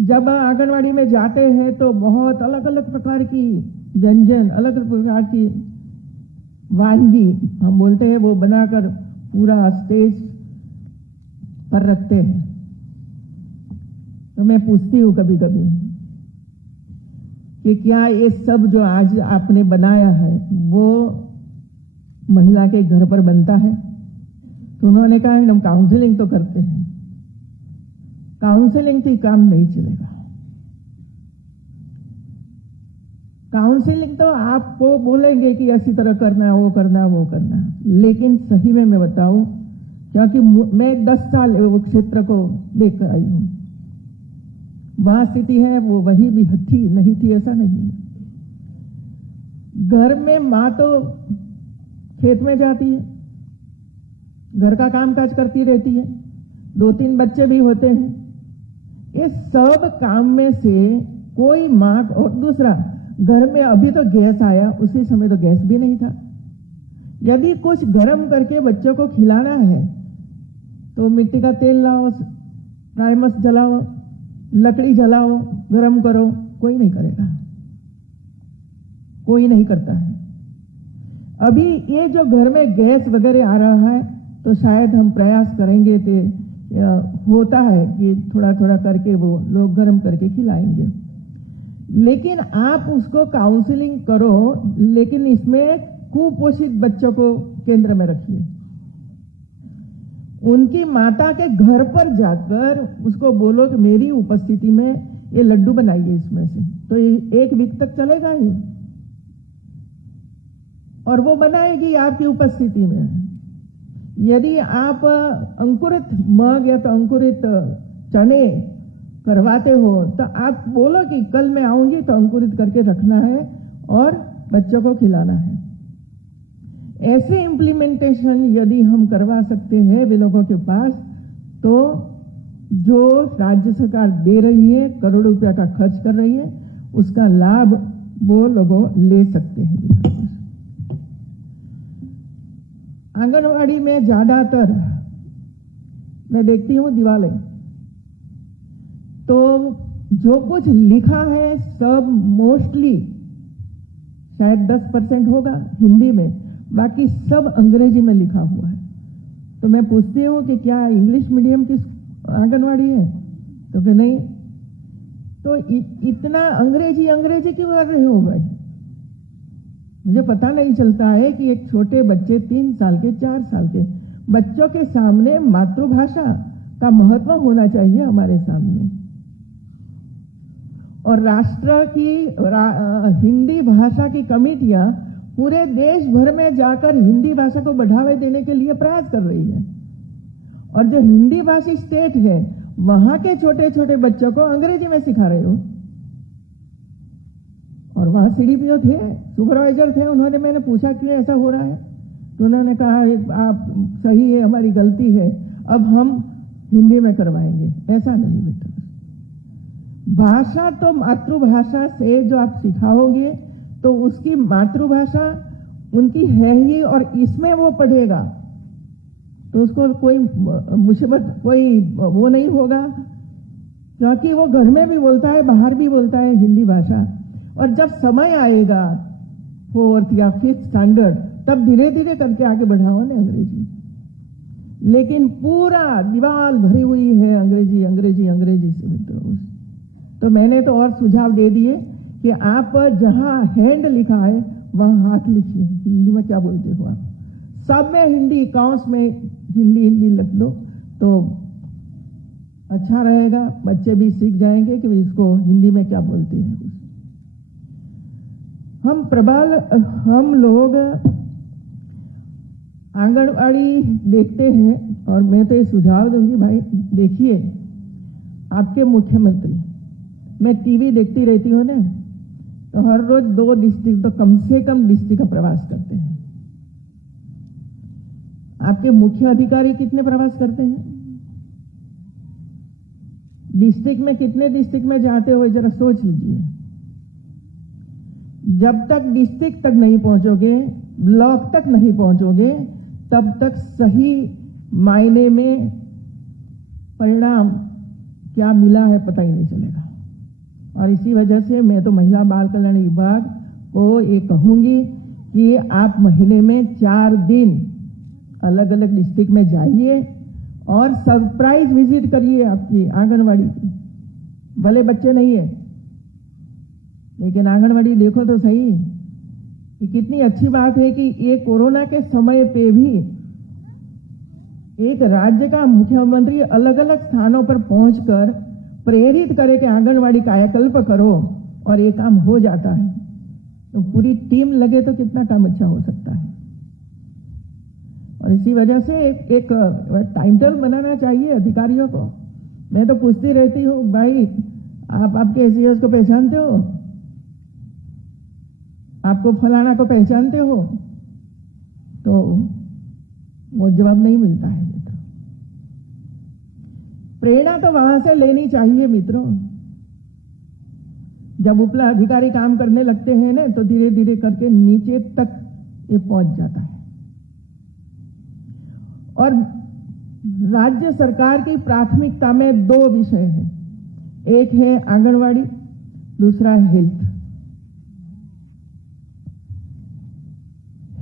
जब आंगनवाड़ी में जाते हैं तो बहुत अलग अलग प्रकार की व्यंजन, अलग अलग प्रकार की वानगी हम बोलते हैं, वो बनाकर पूरा स्टेज पर रखते हैं। तो मैं पूछती हूँ कभी कभी कि क्या ये सब जो आज आपने बनाया है वो महिला के घर पर बनता है? तो उन्होंने कहा हम काउंसलिंग तो करते हैं, काउंसलिंग से काम नहीं चलेगा। काउंसलिंग तो आपको बोलेंगे कि ऐसी तरह करना, वो करना, वो करना, लेकिन सही में मैं बताऊं, क्योंकि मैं 10 साल वो क्षेत्र को देखकर आई हूं, वहां स्थिति है वो वही भी थी, नहीं थी ऐसा नहीं है। घर में माँ तो खेत में जाती है, घर का काम काज करती रहती है, 2-3 बच्चे भी होते हैं। इस सब काम में से कोई माँ, और दूसरा घर में अभी तो गैस आया, उसी समय तो गैस भी नहीं था। यदि कुछ गर्म करके बच्चों को खिलाना है तो मिट्टी का तेल लाओ, प्राइमस जलाओ, लकड़ी जलाओ, गर्म करो, कोई नहीं करेगा, कोई नहीं करता है। अभी ये जो घर में गैस वगैरह आ रहा है तो शायद हम प्रयास करेंगे तो होता है कि थोड़ा थोड़ा करके वो लोग गर्म करके खिलाएंगे, लेकिन आप उसको काउंसलिंग करो, लेकिन इसमें कुपोषित बच्चों को केंद्र में रखिए। उनकी माता के घर पर जाकर उसको बोलो कि मेरी उपस्थिति में ये लड्डू बनाइए इसमें से, तो ये 1 वीक तक चलेगा ही, और वो बनाएगी आपकी उपस्थिति में। यदि आप अंकुरित मग या तो अंकुरित चने करवाते हो तो आप बोलो कि कल मैं आऊंगी तो अंकुरित करके रखना है और बच्चों को खिलाना है। ऐसे इम्प्लीमेंटेशन यदि हम करवा सकते हैं वे लोगों के पास, तो जो राज्य सरकार दे रही है, करोड़ों रुपया का खर्च कर रही है, उसका लाभ वो लोगों ले सकते हैं। आंगनवाड़ी में ज्यादातर मैं देखती हूँ दिवाले, तो जो कुछ लिखा है सब मोस्टली शायद 10% होगा हिंदी में, बाकी सब अंग्रेजी में लिखा हुआ है। तो मैं पूछती हूँ कि क्या इंग्लिश मीडियम की आंगनवाड़ी है? तो फिर नहीं। तो इतना अंग्रेजी क्यों कर रहे हो भाई? मुझे पता नहीं चलता है कि एक छोटे बच्चे 3 साल के, 4 साल के बच्चों के सामने मातृभाषा का महत्व होना चाहिए हमारे सामने। और राष्ट्र की हिंदी भाषा की कमेटियां पूरे देश भर में जाकर हिंदी भाषा को बढ़ावा देने के लिए प्रयास कर रही है, और जो हिंदी भाषी स्टेट है वहां के छोटे छोटे बच्चों को अंग्रेजी में सिखा रहे हो। और वहां सीडीपीओ थे, सुपरवाइजर थे, उन्होंने, मैंने पूछा क्यों ऐसा हो रहा है, तो उन्होंने कहा आप सही है, हमारी गलती है, अब हम हिंदी में करवाएंगे। ऐसा नहीं बेटा, भाषा तो मातृभाषा से जो आप सिखाओगे तो उसकी मातृभाषा उनकी है ही, और इसमें वो पढ़ेगा तो उसको कोई मुसीबत, कोई वो नहीं होगा, क्योंकि वो घर में भी बोलता है, बाहर भी बोलता है हिंदी भाषा। और जब समय आएगा 4th या 5th स्टैंडर्ड, तब धीरे धीरे करके आगे बढ़ाओ ने अंग्रेजी। लेकिन पूरा दीवार भरी हुई है अंग्रेजी अंग्रेजी अंग्रेजी से मित्रों। तो मैंने तो और सुझाव दे दिए कि आप जहां हैंड लिखा है वहां हाथ लिखिए, हिंदी में क्या बोलते हो आप, सब में हिंदी, काउंस में हिंदी लिख लो तो अच्छा रहेगा। बच्चे भी सीख जाएंगे कि इसको हिंदी में क्या बोलते हैं। हम लोग आंगनवाड़ी देखते हैं, और मैं तो ये सुझाव दूंगी, भाई देखिए, आपके मुख्यमंत्री, मैं टीवी देखती रहती हूँ ना, तो हर रोज 2 डिस्ट्रिक्ट तो कम से कम डिस्ट्रिक्ट का प्रवास करते हैं। आपके मुख्य अधिकारी कितने प्रवास करते हैं? डिस्ट्रिक्ट में कितने डिस्ट्रिक्ट में जाते हो, जरा सोच लीजिए। जब तक डिस्ट्रिक्ट तक नहीं पहुंचोगे, ब्लॉक तक नहीं पहुंचोगे, तब तक सही मायने में परिणाम क्या मिला है पता ही नहीं चलेगा। और इसी वजह से मैं तो महिला बाल कल्याण विभाग को ये कहूंगी कि आप महीने में 4 दिन अलग अलग डिस्ट्रिक्ट में जाइए और सरप्राइज विजिट करिए आपकी आंगनवाड़ी की। भले बच्चे नहीं है, लेकिन आंगनवाड़ी देखो तो सही। ये कितनी अच्छी बात है कि ये कोरोना के समय पे भी एक राज्य का मुख्यमंत्री अलग अलग स्थानों पर पहुंचकर प्रेरित करे कि आंगनवाड़ी कायाकल्प करो, और ये काम हो जाता है। तो पूरी टीम लगे तो कितना काम अच्छा हो सकता है। और इसी वजह से एक टाइम टेबल बनाना चाहिए अधिकारियों को। मैं तो पूछती रहती हूँ, भाई आप आपके एसीएस को पहचानते हो? आपको फलाना को पहचानते हो? तो वो जवाब नहीं मिलता है मित्रों। प्रेरणा तो वहां से लेनी चाहिए मित्रों। जब उपला अधिकारी काम करने लगते हैं ना, तो धीरे धीरे करके नीचे तक ये पहुंच जाता है। और राज्य सरकार की प्राथमिकता में 2 विषय हैं, एक है आंगनवाड़ी, दूसरा है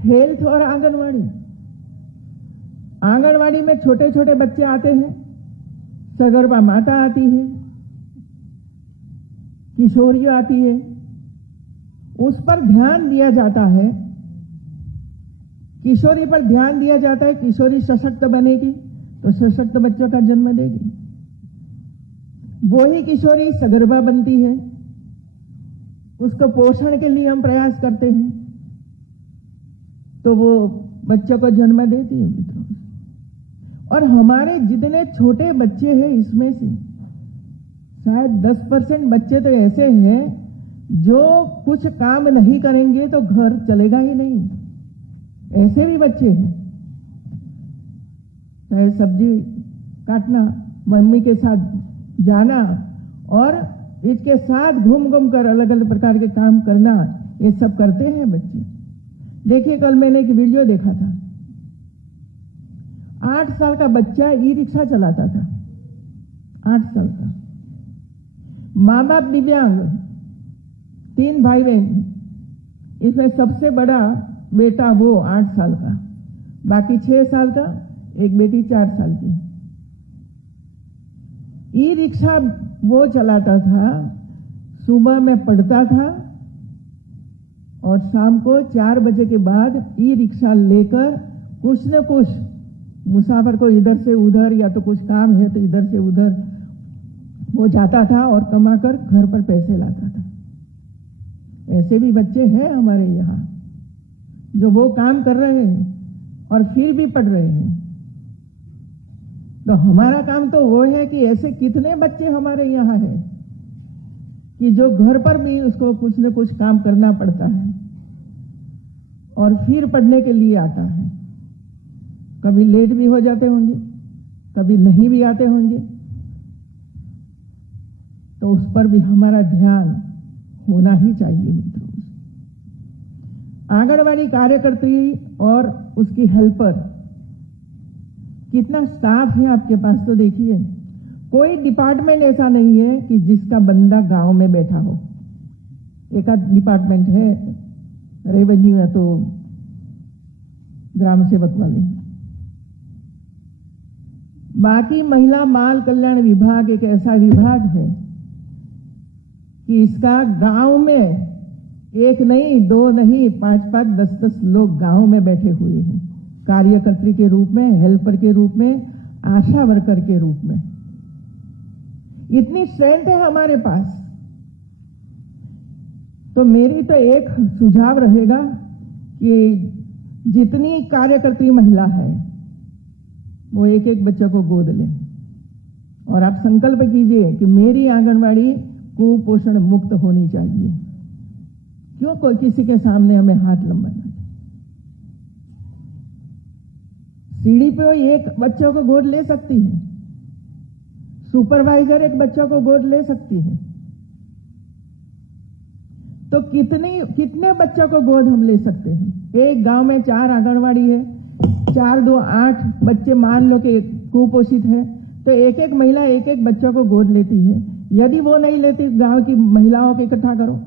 हेल्थ और आंगनवाड़ी। आंगनवाड़ी में छोटे छोटे बच्चे आते हैं, सगर्भा माता आती है, किशोरियां आती है, उस पर ध्यान दिया जाता है। किशोरी पर ध्यान दिया जाता है, किशोरी सशक्त बनेगी तो सशक्त बच्चों का जन्म देगी। वही किशोरी सगर्भा बनती है, उसको पोषण के लिए हम प्रयास करते हैं, तो वो बच्चों को जन्म देती है मित्रों। और हमारे जितने छोटे बच्चे हैं, इसमें से शायद 10% बच्चे तो ऐसे हैं जो कुछ काम नहीं करेंगे तो घर चलेगा ही नहीं। ऐसे भी बच्चे हैं। चाहे सब्जी काटना, मम्मी के साथ जाना और इसके साथ घूम घूम कर अलग अलग प्रकार के काम करना, ये सब करते हैं बच्चे। देखिए, कल मैंने एक वीडियो देखा था, 8 साल का बच्चा ई रिक्शा चलाता था, 8 साल का। माँ बाप दिव्यांग, 3 भाई बहन, इसमें सबसे बड़ा बेटा वो 8 साल का, बाकी 6 साल का, एक बेटी 4 साल की। ई रिक्शा वो चलाता था, सुबह में पढ़ता था और शाम को 4 बजे के बाद ई रिक्शा लेकर कुछ न कुछ मुसाफिर को इधर से उधर, या तो कुछ काम है तो इधर से उधर वो जाता था और कमाकर घर पर पैसे लाता था। ऐसे भी बच्चे हैं हमारे यहाँ जो वो काम कर रहे हैं और फिर भी पढ़ रहे हैं। तो हमारा काम तो वो है कि ऐसे कितने बच्चे हमारे यहाँ हैं कि जो घर पर भी उसको कुछ न कुछ काम करना पड़ता है और फिर पढ़ने के लिए आता है। कभी लेट भी हो जाते होंगे, कभी नहीं भी आते होंगे, तो उस पर भी हमारा ध्यान होना ही चाहिए मित्रों। आंगनवाड़ी कार्यकर्ती और उसकी हेल्पर, कितना स्टाफ है आपके पास, तो देखिए कोई डिपार्टमेंट ऐसा नहीं है कि जिसका बंदा गांव में बैठा हो। एक आध डिपार्टमेंट है, रेवेन्यू है तो ग्राम सेवक वाले, बाकी महिला बाल कल्याण विभाग एक ऐसा विभाग है कि इसका गांव में 1 नहीं, 2 नहीं, 5-5, 10-10 लोग गांव में बैठे हुए हैं, कार्यकर्त्री के रूप में, हेल्पर के रूप में, आशा वर्कर के रूप में। इतनी स्ट्रेंथ है हमारे पास। तो मेरी तो एक सुझाव रहेगा कि जितनी कार्यकर्त्री महिला है वो एक एक बच्चे को गोद ले और आप संकल्प कीजिए कि मेरी आंगनवाड़ी कुपोषण मुक्त होनी चाहिए। क्यों कोई किसी के सामने हमें हाथ लंबाना? सीढ़ी पे एक बच्चों को गोद ले सकती है, सुपरवाइजर एक बच्चों को गोद ले सकती है, तो कितने बच्चों को गोद हम ले सकते हैं? एक गांव में 4 आंगनवाड़ी है, 4 2 8 बच्चे मान लो कि कुपोषित है, तो एक एक महिला एक एक बच्चों को गोद लेती है। यदि वो नहीं लेती, गांव की महिलाओं को इकट्ठा करो।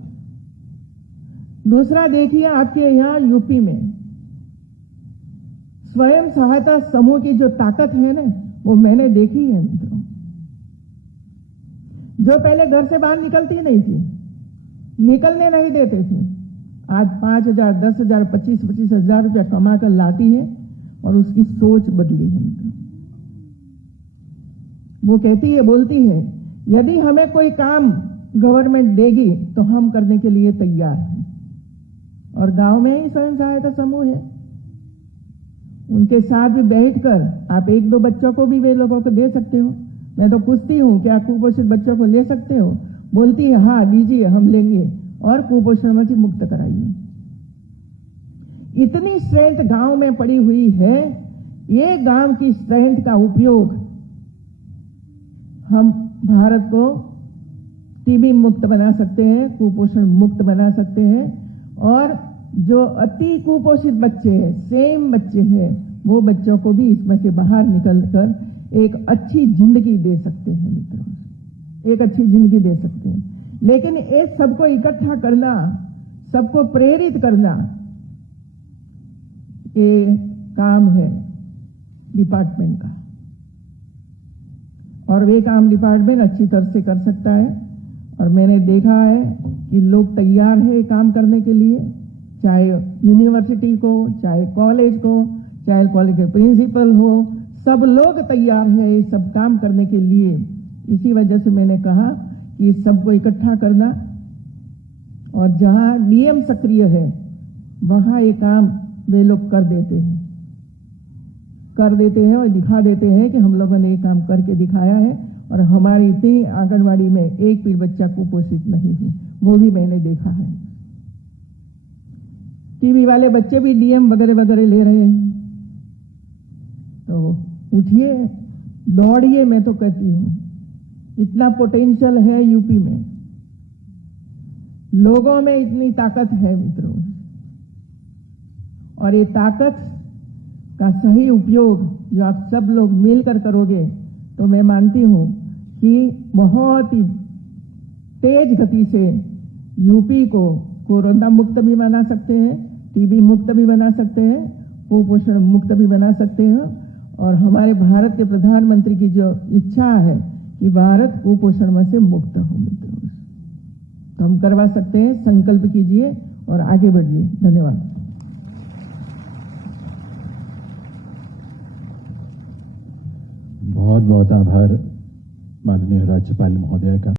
दूसरा देखिए, आपके यहाँ यूपी में स्वयं सहायता समूह की जो ताकत है ना, वो मैंने देखी है मित्रों। जो पहले घर से बाहर निकलती नहीं थी, निकलने नहीं देते थे, आज 5,000 10,000 25,000 रुपया कमा कर लाती है और उसकी सोच बदली है मित्रों। वो कहती है, बोलती है, यदि हमें कोई काम गवर्नमेंट देगी तो हम करने के लिए तैयार हैं। और गांव में ही स्वयं सहायता समूह है, उनके साथ भी बैठकर आप 1-2 बच्चों को भी वे लोगों को दे सकते हो। मैं तो पूछती हूं, क्या कुपोषित बच्चों को ले सकते हो? बोलती है हाँ दीजिए, हम लेंगे और कुपोषण से मुक्त कराइए। इतनी स्ट्रेंथ गांव में पड़ी हुई है। ये गांव की स्ट्रेंथ का उपयोग हम भारत को टीबी मुक्त बना सकते हैं, कुपोषण मुक्त बना सकते हैं, और जो अति कुपोषित बच्चे हैं, सेम बच्चे हैं, वो बच्चों को भी इसमें से बाहर निकलकर एक अच्छी जिंदगी दे सकते हैं मित्रों, एक अच्छी जिंदगी दे सकते हैं। लेकिन ये सबको इकट्ठा करना, सबको प्रेरित करना, ये काम है डिपार्टमेंट का, और वे काम डिपार्टमेंट अच्छी तरह से कर सकता है। और मैंने देखा है कि लोग तैयार है काम करने के लिए, चाहे यूनिवर्सिटी को, चाहे कॉलेज को, चाहे कॉलेज के प्रिंसिपल हो, सब लोग तैयार है ये सब काम करने के लिए। इसी वजह से मैंने कहा कि सबको इकट्ठा करना, और जहां डीएम सक्रिय है वहां ये काम वे लोग कर देते हैं और दिखा देते हैं कि हम लोगों ने ये काम करके दिखाया है। और हमारी इतनी आंगनवाड़ी में एक भी बच्चा कुपोषित नहीं है, वो भी मैंने देखा है। टीबी वाले बच्चे भी डीएम वगैरह वगैरह ले रहे हैं, तो उठिए, दौड़िए। मैं तो कहती हूं इतना पोटेंशियल है यूपी में, लोगों में इतनी ताकत है मित्रों, और ये ताकत का सही उपयोग जो आप सब लोग मिलकर करोगे तो मैं मानती हूं कि बहुत ही तेज गति से यूपी को कोरोना मुक्त भी बना सकते हैं, टीबी मुक्त भी बना सकते हैं, कुपोषण मुक्त भी बना सकते हैं। और हमारे भारत के प्रधानमंत्री की जो इच्छा है कि भारत कुपोषण से मुक्त हो मित्रों, तो हम करवा सकते हैं। संकल्प कीजिए और आगे बढ़िए। धन्यवाद। बहुत बहुत आभार माननीय राज्यपाल महोदय का।